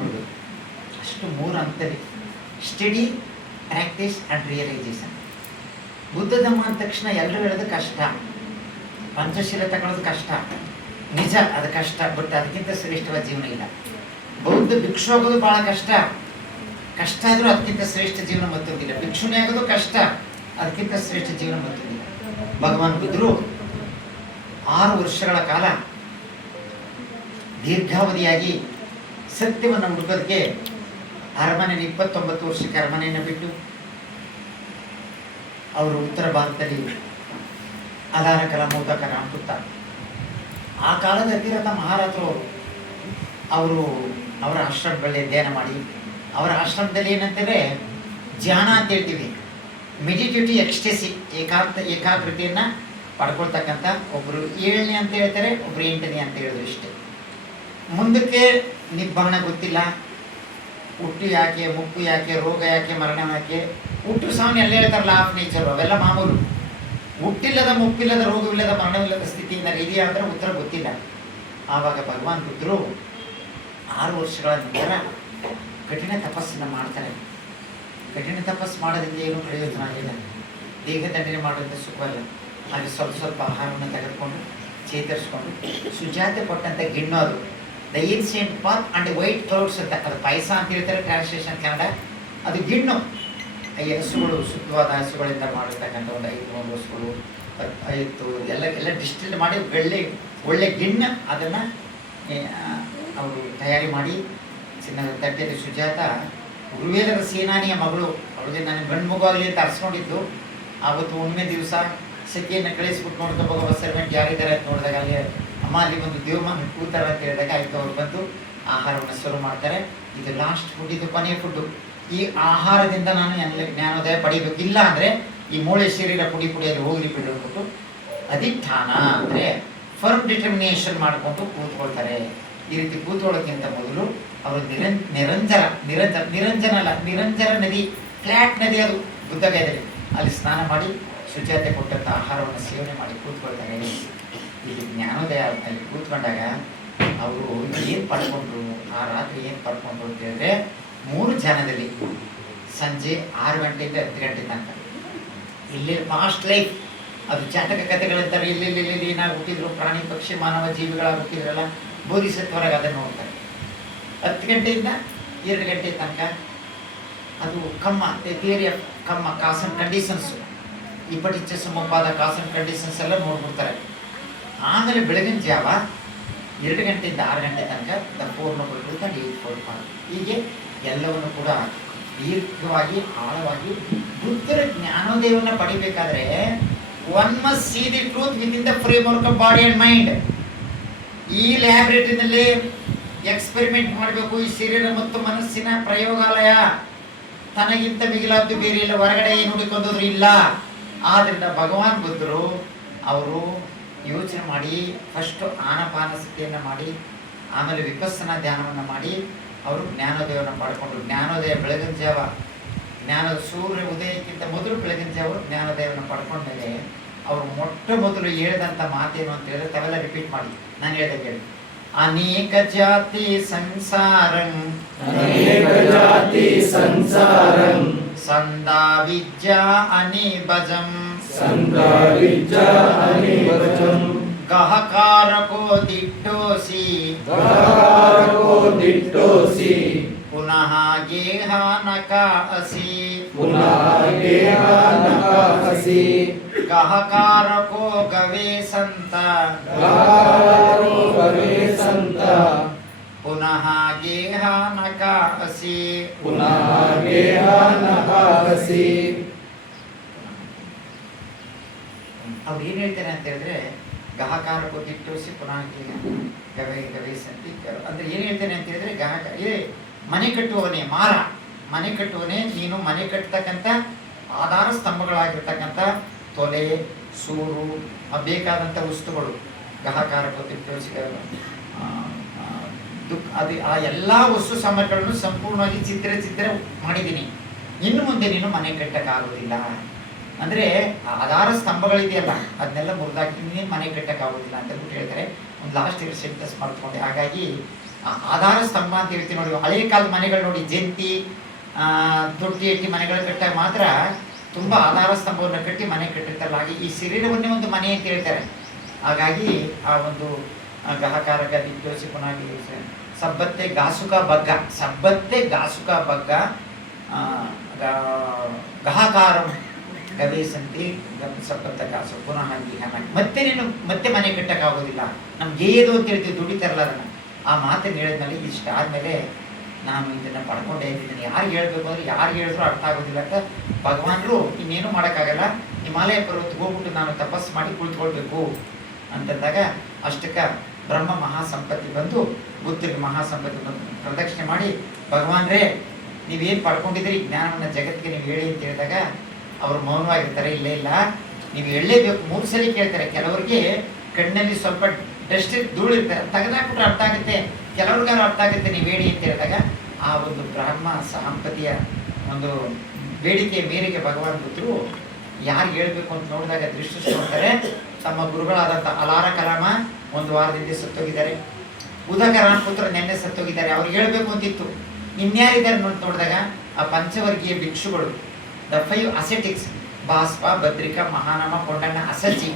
ಕೊಡಬೇಕು. ಅಷ್ಟು 3 ಹಂತದಲ್ಲಿ study, practice and realisation. Buddha Dhamma ಅಂದ ತಕ್ಷಣ ಎಲ್ಲರೂ ಹೇಳೋದು ಕಷ್ಟ, ಪಂಚಶೀಲ ತಗೊಳ್ಳೋದು ಕಷ್ಟ, ನಿಜ ಅದು ಕಷ್ಟ, ಬಟ್ ಅದಕ್ಕಿಂತ ಶ್ರೇಷ್ಠವಾದ ಜೀವನ ಇಲ್ಲ. ಬೌದ್ಧ ಭಿಕ್ಷು ಆಗೋದು ಭಾಳ ಕಷ್ಟ, ಕಷ್ಟ ಆದರೂ ಅದಕ್ಕಿಂತ ಶ್ರೇಷ್ಠ ಜೀವನ ಮತ್ತೊಂದಿಲ್ಲ. ಭಿಕ್ಷುನೇ ಆಗೋದು ಕಷ್ಟ, ಅದಕ್ಕಿಂತ ಶ್ರೇಷ್ಠ ಜೀವನ ಮತ್ತೊಂದಿಲ್ಲ. ಭಗವಾನ್ ಬುದ್ಧರು 6 ವರ್ಷಗಳ ಕಾಲ ದೀರ್ಘಾವಧಿಯಾಗಿ ಸತ್ಯವನ್ನು ಹುಡುಕೋದಕ್ಕೆ ಅರಮನೆಯನ್ನು 29 ವರ್ಷಕ್ಕೆ ಅರಮನೆಯನ್ನು ಬಿಟ್ಟು ಅವರು ಉತ್ತರ ಭಾರತದಲ್ಲಿ ಅದಾರ ಕಲಾ ಮೋದಕ ರಾಮಪುತ್ತ ಆ ಕಾಲದ ಅತಿರಥ ಮಹಾರಾಜರು ಅವರು ಅವರ ಆಶ್ರಮಗಳಲ್ಲೇ ಧ್ಯಾನ ಮಾಡಿ, ಅವರ ಆಶ್ರಮದಲ್ಲಿ ಏನಂತಂದರೆ ಧ್ಯಾನ ಅಂತ ಹೇಳ್ತೀವಿ, ಮೆಡಿಟೇಟಿವ್ ಎಕ್ಸ್ಟೆಸಿ, ಏಕಾಗ್ರತೆಯನ್ನು ಪಡ್ಕೊಳ್ತಕ್ಕಂಥ ಒಬ್ಬರು 7ನೇ ಅಂತ ಹೇಳ್ತಾರೆ, ಒಬ್ಬರು 8ನೇ ಅಂತ ಹೇಳಿದ್ರು. ಇಷ್ಟೇ. ಮುಂದಕ್ಕೆ ನಿಬ್ಬಾಣ ಗೊತ್ತಿಲ್ಲ. ಹುಟ್ಟು ಯಾಕೆ, ಮುಪ್ಪು ಯಾಕೆ, ರೋಗ ಯಾಕೆ, ಮರಣ ಯಾಕೆ, ಹುಟ್ಟು ಸಾವನ್ನ ಎಲ್ಲ ಹೇಳ್ತಾರಲ್ಲ ಆಫ್ ನೇಚರು, ಅವೆಲ್ಲ ಮಾಮೂಲು. ಹುಟ್ಟಿಲ್ಲದ, ಮುಪ್ಪಿಲ್ಲದ, ರೋಗವಿಲ್ಲದ, ಮರಣವಿಲ್ಲದ ಸ್ಥಿತಿಯಿಂದ ಇದೆಯಾ ಅಂದರೆ ಉತ್ತರ ಗೊತ್ತಿಲ್ಲ. ಆವಾಗ ಭಗವಾನ್ ಬುದ್ಧರು 6 ವರ್ಷಗಳ ನಂತರ ಕಠಿಣ ತಪಸ್ಸನ್ನು ಮಾಡ್ತಾರೆ. ಕಠಿಣ ತಪಸ್ಸು ಮಾಡೋದ್ರಿಂದ ಏನೂ ಪ್ರಯೋಜನ ಆಗಿಲ್ಲ, ದೇಹ ದಂಡನೆ ಮಾಡೋದ್ರಿಂದ ಸುಖವಲ್ಲ. ಹಾಗೆ ಸ್ವಲ್ಪ ಸ್ವಲ್ಪ ಆಹಾರವನ್ನು ತೆಗೆದುಕೊಂಡು ಚೇತರಿಸ್ಕೊಂಡು ಸುಜಾತೆ ಕೊಟ್ಟಂಥ ಗಿಣ್ಣು ಅದು the ancient path and white clouds ಅಂತ, ಅದು ಪಾಯಸ ಅಂತ ಹೇಳ್ತಾರೆ ಟ್ರಾನ್ಸ್ಲೇಷನ್ ಕನ್ನಡ. ಅದು ಗಿಣ್ಣು, ಈ ಹಸುಗಳು, ಶುದ್ಧವಾದ ಹಸುಗಳಿಂದ ಮಾಡಿರ್ತಕ್ಕಂಥ ಒಂದು 5 ಹಸುಗಳು, 5 ಎಲ್ಲ ಡಿಸ್ಟಿಲ್ಡ್ ಮಾಡಿ ಒಳ್ಳೆ ಗಿಣ್ಣು ಅದನ್ನು ಅವರು ತಯಾರಿ ಮಾಡಿ ಚಿನ್ನದ ತಟ್ಟೆಯಲ್ಲಿ ಸುಜಾತ ಗುರುವೇಲರ ಸೇನಾನಿಯ ಮಗಳು, ಅವಳಿಗೆ ನಾನು ಗಂಡು ಮಗುವಾಗಲಿ ಅಂತ ಅರ್ಸ್ಕೊಂಡಿದ್ದು. ಆವತ್ತು ಹುಣ್ಣಿಮೆ ದಿವಸ ಸಖಿಯನ್ನು ಕಳಿಸ್ಬಿಟ್ಟು ನೋಡ್ಕೋಬೇಕು, ಸರ್ವೆಂಟ್ ಯಾರಿದ್ದಾರೆ ಅಂತ ನೋಡಿದಾಗ ಅಲ್ಲಿ ಅಮ್ಮ ಅಲ್ಲಿ ಒಂದು ದೇವಮಾನ ಕೂತಾರೆ ಅಂತ ಹೇಳಿದಾಗ ಆಯ್ತು ಅವ್ರು ಬಂದು ಆಹಾರವನ್ನು ಸರ್ವ್ ಮಾಡ್ತಾರೆ. ಇದು ಲಾಸ್ಟ್ ಫುಡ್, ಇದು ಕೊನೆಯ ಫುಡ್ಡು. ಈ ಆಹಾರದಿಂದ ನಾನು ಎಲ್ಲ ಜ್ಞಾನೋದಯ ಪಡಿಬೇಕು, ಇಲ್ಲ ಅಂದರೆ ಈ ಮೂಳೆ ಶರೀರ ಪುಡಿಯಲ್ಲಿ ಹೋಗಲಿ ಬಿಡೋದ್ಬಿಟ್ಟು ಅಧಿಷ್ಠಾನ ಅಂದರೆ ಫರ್ಮ್ ಡಿಟರ್ಮಿನೇಷನ್ ಮಾಡಿಕೊಂಡು ಕೂತ್ಕೊಳ್ತಾರೆ. ಈ ರೀತಿ ಕೂತ್ಕೊಳ್ಳೋಕ್ಕಿಂತ ಮೊದಲು ಅವರು ನಿರಂಜನ ನದಿ, ಫ್ಲ್ಯಾಟ್ ನದಿ ಅದು ಬುದ್ಧಗಯದಲ್ಲಿ, ಅಲ್ಲಿ ಸ್ನಾನ ಮಾಡಿ ಶುಚಿತೆ ಕೊಟ್ಟಂಥ ಆಹಾರವನ್ನು ಸೇವನೆ ಮಾಡಿ ಕೂತ್ಕೊಳ್ತಾರೆ. ಇಲ್ಲಿ ಜ್ಞಾನೋದಯ ಅಲ್ಲಿ ಕೂತ್ಕೊಂಡಾಗ ಅವರು ಏನು ಪಡ್ಕೊಂಡ್ರು, ಆ ರಾತ್ರಿ ಏನು ಪಡ್ಕೊಂಡ್ರು ಅಂತ ಹೇಳಿದ್ರೆ 3 ಜನದಲ್ಲಿ ಸಂಜೆ 6 ಗಂಟೆಯಿಂದ 10 ಗಂಟೆ ತನಕ ಇಲ್ಲಿ ಪಾಸ್ಟ್ ಲೈಫ್, ಅದು ಜಾತಕ ಕಥೆಗಳಿರ್ತಾರೆ. ಇಲ್ಲಿ ನಾವು ಹುಟ್ಟಿದ್ರು, ಪ್ರಾಣಿ ಪಕ್ಷಿ ಮಾನವ ಜೀವಿಗಳಾಗಿ ಹುಟ್ಟಿದ್ರಲ್ಲ, ಬೋಧಿಸತ್ವರಾಗ ಅದನ್ನು ನೋಡ್ತಾರೆ. 10 ಗಂಟೆಯಿಂದ 2 ಗಂಟೆ ತನಕ ಅದು ಕಮ್ಮ, theory of kamma, cause and conditions, paticca samuppada cause and conditions ಎಲ್ಲ ನೋಡ್ಬಿಡ್ತಾರೆ. ಆಮೇಲೆ ಬೆಳಗಿನ ಜಾವ 2 ಗಂಟೆಯಿಂದ 6 ಗಂಟೆ ತನಕ ದ 4 ನಂಬರ್ and 8 4 ಹೀಗೆ ಎಲ್ಲವನ್ನು ಕೂಡ ದೀರ್ಘವಾಗಿ ಆಳವಾಗಿ ಬುದ್ಧರ ಜ್ಞಾನೋದಯವನ್ನು ಪಡಿಬೇಕಾದ್ರೆ one must see the truth within the framework of body and mind. ಈ ಲ್ಯಾಬ್ರೇಟರಿನಲ್ಲಿ ಎಕ್ಸ್ಪೆರಿಮೆಂಟ್ ಮಾಡಬೇಕು. ಈ ಶರೀರ ಮತ್ತು ಮನಸ್ಸಿನ ಪ್ರಯೋಗಾಲಯ, ತನಗಿಂತ ಮಿಗಿಲಾದ್ದು ಬೇರೆ ಇಲ್ಲ, ಹೊರಗಡೆ ಏನು ಹುಡುಕೊಂಡ್ರು ಇಲ್ಲ. ಆದ್ದರಿಂದ ಭಗವಾನ್ ಬುದ್ಧರು ಅವರು ಯೋಚನೆ ಮಾಡಿ ಫಸ್ಟು ಆನಪಾನಸತಿಯನ್ನು ಮಾಡಿ, ಆಮೇಲೆ ವಿಪස්සನ ಧ್ಯಾನವನ್ನು ಮಾಡಿ ಅವರು ಜ್ಞಾನೋದಯವನ್ನು ಮಾಡಿಕೊಂಡ್ರು. ಜ್ಞಾನೋದಯ ಬೆಳಗಿನ ಜಾವ, ಜ್ಞಾನದ ಸೂರ್ಯ ಉದಯಕ್ಕಿಂತ ಮೊದಲು ಬೆಳಗಿನ ಜಾವ ಜ್ಞಾನೋದಯವನ್ನು ಪಡ್ಕೊಂಡ್ಮೇಲೆ ಅವರು ಮೊಟ್ಟ ಮೊದಲು ಹೇಳಿದಂಥ ಮಾತೇನು ಅಂತ ಹೇಳಿದ್ರೆ ತಾವೆಲ್ಲ ರಿಪೀಟ್ ಮಾಡಿ, ನಾನು ಹೇಳಿದೆ ಕೇಳಿ. ಅನೇಕ ಜಾತಿ ಸಂಸಾರಂ ಸಂದಾ ವಿದ್ಯಾ ಅನಿಭಜಂ ಗಹಕಾರಕೋ ದಿಟ್ಟೋಸಿ ಪುನಃ ಗೇಹಾನಕ ಅಸಿ ಗಹಕಾರಕೋ ಗವೇ ಸಂತ ಪುನಃ ಗೇಹಾನಕ ಅಸಿ ಅವ್ರು ಏನು ಹೇಳ್ತಾರೆ ಅಂತ ಹೇಳಿದ್ರೆ ಗಹಕಾರಕ್ಕೂ ದಿಟ್ಟೋಸಿ ಪುನಃ ಗವೇ ಸಂತಿ ಅಂದ್ರೆ ಏನು ಹೇಳ್ತೇನೆ ಅಂತ ಹೇಳಿದ್ರೆ ಮನೆ ಕಟ್ಟುವವನೇ ಮಾರ, ಮನೆ ಕಟ್ಟುವವನೇ ನೀನು ಮನೆ ಕಟ್ಟತಕ್ಕಂಥ ಆಧಾರ ಸ್ತಂಭಗಳಾಗಿರ್ತಕ್ಕಂಥ ತೊಲೆ, ಸೂರು, ಬೇಕಾದಂಥ ವಸ್ತುಗಳು, ಗಹಕಾರಕ್ಕೂ ದಿಟ್ಟೋಸಿ ಅದು ಆ ಎಲ್ಲ ವಸ್ತು ಸಾಮಗ್ರಿಗಳನ್ನು ಸಂಪೂರ್ಣವಾಗಿ ಚಿತ್ರ ಮಾಡಿದ್ದೀನಿ. ಇನ್ನು ಮುಂದೆ ನೀನು ಮನೆ ಕಟ್ಟಕ್ಕಾಗೋದಿಲ್ಲ ಅಂದರೆ ಆಧಾರ ಸ್ತಂಭಗಳಿದೆಯಲ್ಲ ಅದನ್ನೆಲ್ಲ ಮುರಿದಾಕಿ ನೀನು ಮನೆ ಕಟ್ಟಕ್ಕಾಗೋದಿಲ್ಲ ಅಂತ ಹೇಳ್ತಾರೆ. ಒಂದು ಲಾಸ್ಟ್ ಇಯರ್ ಸೆಂಟೆನ್ಸ್ ಮಾಡ್ಕೊಂಡೆ. ಹಾಗಾಗಿ ಆಧಾರ ಸ್ತಂಭ ಅಂತ ಹೇಳ್ತೀವಿ ನೋಡಿ. ಹಳೆಯ ಕಾಲದ ಮನೆಗಳು ನೋಡಿ, ಜಂತಿ ತೊಟ್ಟಿ ಎಟ್ಟಿ ಮನೆಗಳು ಕಟ್ಟಾಗ ಮಾತ್ರ ತುಂಬ ಆಧಾರ ಸ್ತಂಭವನ್ನು ಕಟ್ಟಿ ಮನೆ ಕಟ್ಟಿರ್ತಾರಲ್ಲ, ಹಾಗೆ ಈ ಶರೀರವನ್ನೇ ಒಂದು ಮನೆ ಅಂತ ಹೇಳ್ತಾರೆ. ಹಾಗಾಗಿ ಆ ಒಂದು ಗಹಕಾರ ಗದಿದ್ದೋಸಿ ಪುನಾಗಿ ಸಬ್ಬತ್ತೆ ಗಾಸುಕ ಬಗ್ಗ, ಸಬ್ಬತ್ತೆ ಗಾಸುಕ ಬಗ್ಗ ಗಹಕಾರಂ ಗವೇಸಂತಿ ಸಬ್ಬತ್ತ ಗಾಸು ಪುನಃ ಮತ್ತೆ ನೀನು ಮತ್ತೆ ಮನೆ ಕಟ್ಟಕ್ಕಾಗೋದಿಲ್ಲ, ನಮ್ಗೆ ಏದು ಅಂತ ಹೇಳ್ತೀವಿ, ದುಡಿತಾರಲ್ಲ ಅದನ್ನು. ಆ ಮಾತನ್ನು ಹೇಳಿದ್ಮೇಲೆ ಇಷ್ಟ ಆದಮೇಲೆ ನಾನು ಇದನ್ನು ಪಡ್ಕೊಂಡೇ ಇದ್ದೀನಿ, ಯಾರಿಗೆ ಹೇಳ್ಬೇಕು ಅಂದರೆ ಯಾರಿಗೆ ಹೇಳಿದ್ರು ಅರ್ಥ ಆಗೋದಿಲ್ಲ ಅಂತ ಭಗವಾನರು ಇನ್ನೇನು ಮಾಡೋಕ್ಕಾಗಲ್ಲ, ಹಿಮಾಲಯ ಪರ್ವತಕ್ಕೆ ಹೋಗ್ಬಿಟ್ಟು ನಾನು ತಪಸ್ಸು ಮಾಡಿ ಕುಳಿತುಕೊಳ್ಬೇಕು ಅಂತಂದಾಗ ಅಷ್ಟಕ್ಕೆ ಬ್ರಹ್ಮ ಮಹಾಸಂಪತ್ತಿ ಬಂದು ಬುದ್ಧಿಗೆ ಮಹಾಸಂಪತ್ತಿ ಬಂದು ಪ್ರದಕ್ಷಿಣೆ ಮಾಡಿ, ಭಗವಾನ್ರೇ ನೀವೇನು ಪಡ್ಕೊಂಡಿದ್ರಿ ಜ್ಞಾನವನ್ನು ಜಗತ್ತಿಗೆ ನೀವು ಹೇಳಿ ಅಂತ ಹೇಳಿದಾಗ ಅವರು ಮೌನವಾಗಿರ್ತಾರೆ. ಇಲ್ಲ ಇಲ್ಲ ನೀವು ಹೇಳಲೇಬೇಕು, 3 ಸಲ ಕೇಳ್ತಾರೆ. ಕೆಲವರಿಗೆ ಕಣ್ಣಲ್ಲಿ ಸ್ವಲ್ಪ ಡಸ್ಟ್ ಧೂಳಿರ್ತಾರೆ, ತೆಗೆದಾಕ್ಬಿಟ್ರೆ ಅರ್ಥ ಆಗುತ್ತೆ, ಕೆಲವ್ರಿಗಾರು ಅರ್ಥ ಆಗುತ್ತೆ ನೀವು ಹೇಳಿ ಅಂತ ಹೇಳಿದಾಗ ಆ ಒಂದು ಬ್ರಹ್ಮ ಸಂಪತ್ತಿಯ ಒಂದು ಬೇಡಿಕೆ ಮೇರೆಗೆ ಭಗವಾನ್ ಬುದ್ಧರು ಯಾರು ಹೇಳ್ಬೇಕು ಅಂತ ನೋಡಿದಾಗ ದೃಷ್ಟಿ ನೋಡ್ತಾರೆ. ತಮ್ಮ ಗುರುಗಳಾದಂಥ ಅಲಾರ ಕಲಾಮ 1 ವಾರದಿಂದ ಸತ್ತೋಗಿದ್ದಾರೆ, ಉದಕರಾನ್ ಪುತ್ರ ನೆನ್ನೆ ಸತ್ತೋಗಿದ್ದಾರೆ, ಅವ್ರಿಗೆ ಹೇಳ್ಬೇಕು ಅಂತಿತ್ತು. ಇನ್ಯಾರಿದ್ದಾರೆ ನೋಡಿದಾಗ ಆ ಪಂಚವರ್ಗೀಯ ಭಿಕ್ಷುಗಳು, ದ 5 ಅಸೆಟಿಕ್ಸ್, ಬಾಸ್ಪ, ಭದ್ರಿಕ, ಮಹಾನಮ, ಕೊಂಡಣ್ಣ, ಅಸಚಿ,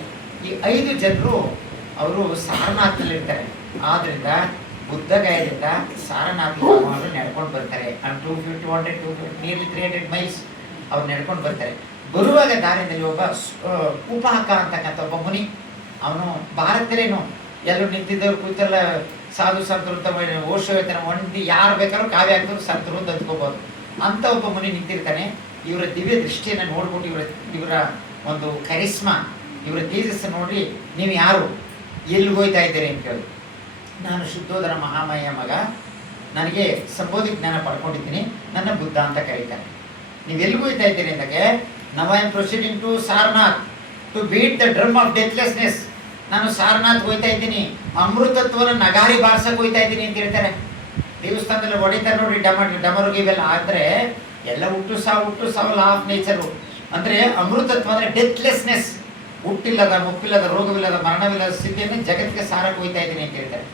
ಈ 5 ಜನರು ಅವರು ಸಾರನಾಥ್ನಲ್ಲಿ ಇರ್ತಾರೆ. ಆದ್ರಿಂದ ಬುದ್ಧಗಯದಿಂದ ಸಾರನಾಥ್ ಭಗವಾನರು ನಡ್ಕೊಂಡು ಬರ್ತಾರೆ. 250 ನಿಯರ್ಲಿ 300 ಮೈಲ್ಸ್ ಅವ್ರು ನಡ್ಕೊಂಡು ಬರ್ತಾರೆ. ಬರುವಾಗ ದಾರಿಯಲ್ಲಿ ಒಬ್ಬ ಉಪಹಾಕ ಅಂತಕ್ಕಂಥ ಒಬ್ಬ ಮುನಿ, ಅವನು ಭಾರತದಲ್ಲೇನು ಎಲ್ಲರೂ ನಿಂತಿದ್ದವ್ರು ಕೂತಲ್ಲ, ಸಾಧು ಸಂತರು ಅಂತ ಓಶೋ ಹೇಳ್ತಾನೆ, ಒಂಟಿ ಯಾರು ಬೇಕಾದ್ರೂ ಕಾವ್ಯ ಆಗ್ತವ್ರು ಸಂತರು ಅಂತ ಅಂದ್ಕೋಬೋದು ಅಂತ ಒಬ್ಬ ಮುನಿ ನಿಂತಿರ್ತಾನೆ. ಇವರ ದಿವ್ಯ ದೃಷ್ಟಿಯನ್ನು ನೋಡ್ಬಿಟ್ಟು ಇವರ ಒಂದು ಕರಿಸ್ಮಾ, ಇವರ ತೇಜಸ್ಸು ನೋಡಿ, ನೀವು ಯಾರು, ಎಲ್ಲಿಗೆ ಹೋಯ್ತಾ ಇದ್ದೀರಿ ಅಂತ ಕೇಳಿ. ನಾನು ಶುದ್ಧೋದರ ಮಹಾಮಯ ಮಗ, ನನಗೆ ಸಂಬೋಧಿ ಜ್ಞಾನ ಪಡ್ಕೊಂಡಿದ್ದೀನಿ, ನನ್ನ ಬುದ್ಧ ಅಂತ ಕರೀತಾರೆ. ನೀವು ಎಲ್ಲಿಗೆ ಹೋಯ್ತಾ ಇದ್ದೀರಿ ಅಂದಾಗೆ, now I am proceeding to Sarnath to beat the drum of deathlessness. ನಾನು ಸಾರನಾಥ್ ಹೋಯ್ತಾ ಇದ್ದೀನಿ, ಅಮೃತತ್ವನ ನಗಾರಿ ಬಾರ್ಸಕ್ಕೆ ಹೋಯ್ತಾ ಇದ್ದೀನಿ ಅಂತ ಹೇಳ್ತಾರೆ. ದೇವಸ್ಥಾನದಲ್ಲಿ ಹೊಡಿತಾರೆ ನೋಡಿ ಡಮರುಗೆ ಇವೆಲ್ಲ. ಆದರೆ ಎಲ್ಲ ಹುಟ್ಟು ಸಾವು ಲಾ ಆಫ್ ನೇಚರು. ಅಂದರೆ ಅಮೃತತ್ವ ಅಂದರೆ ಡೆತ್ಲೆಸ್ನೆಸ್, ಹುಟ್ಟಿಲ್ಲದ ಮುಪ್ಪಿಲ್ಲದ ರೋಗವಿಲ್ಲದ ಮರಣವಿಲ್ಲದ ಸ್ಥಿತಿಯನ್ನು ಜಗತ್ತಿಗೆ ಸಾರಕ್ಕೆ ಹೋಯ್ತಾ ಇದ್ದೀನಿ ಅಂತ ಹೇಳ್ತಾರೆ.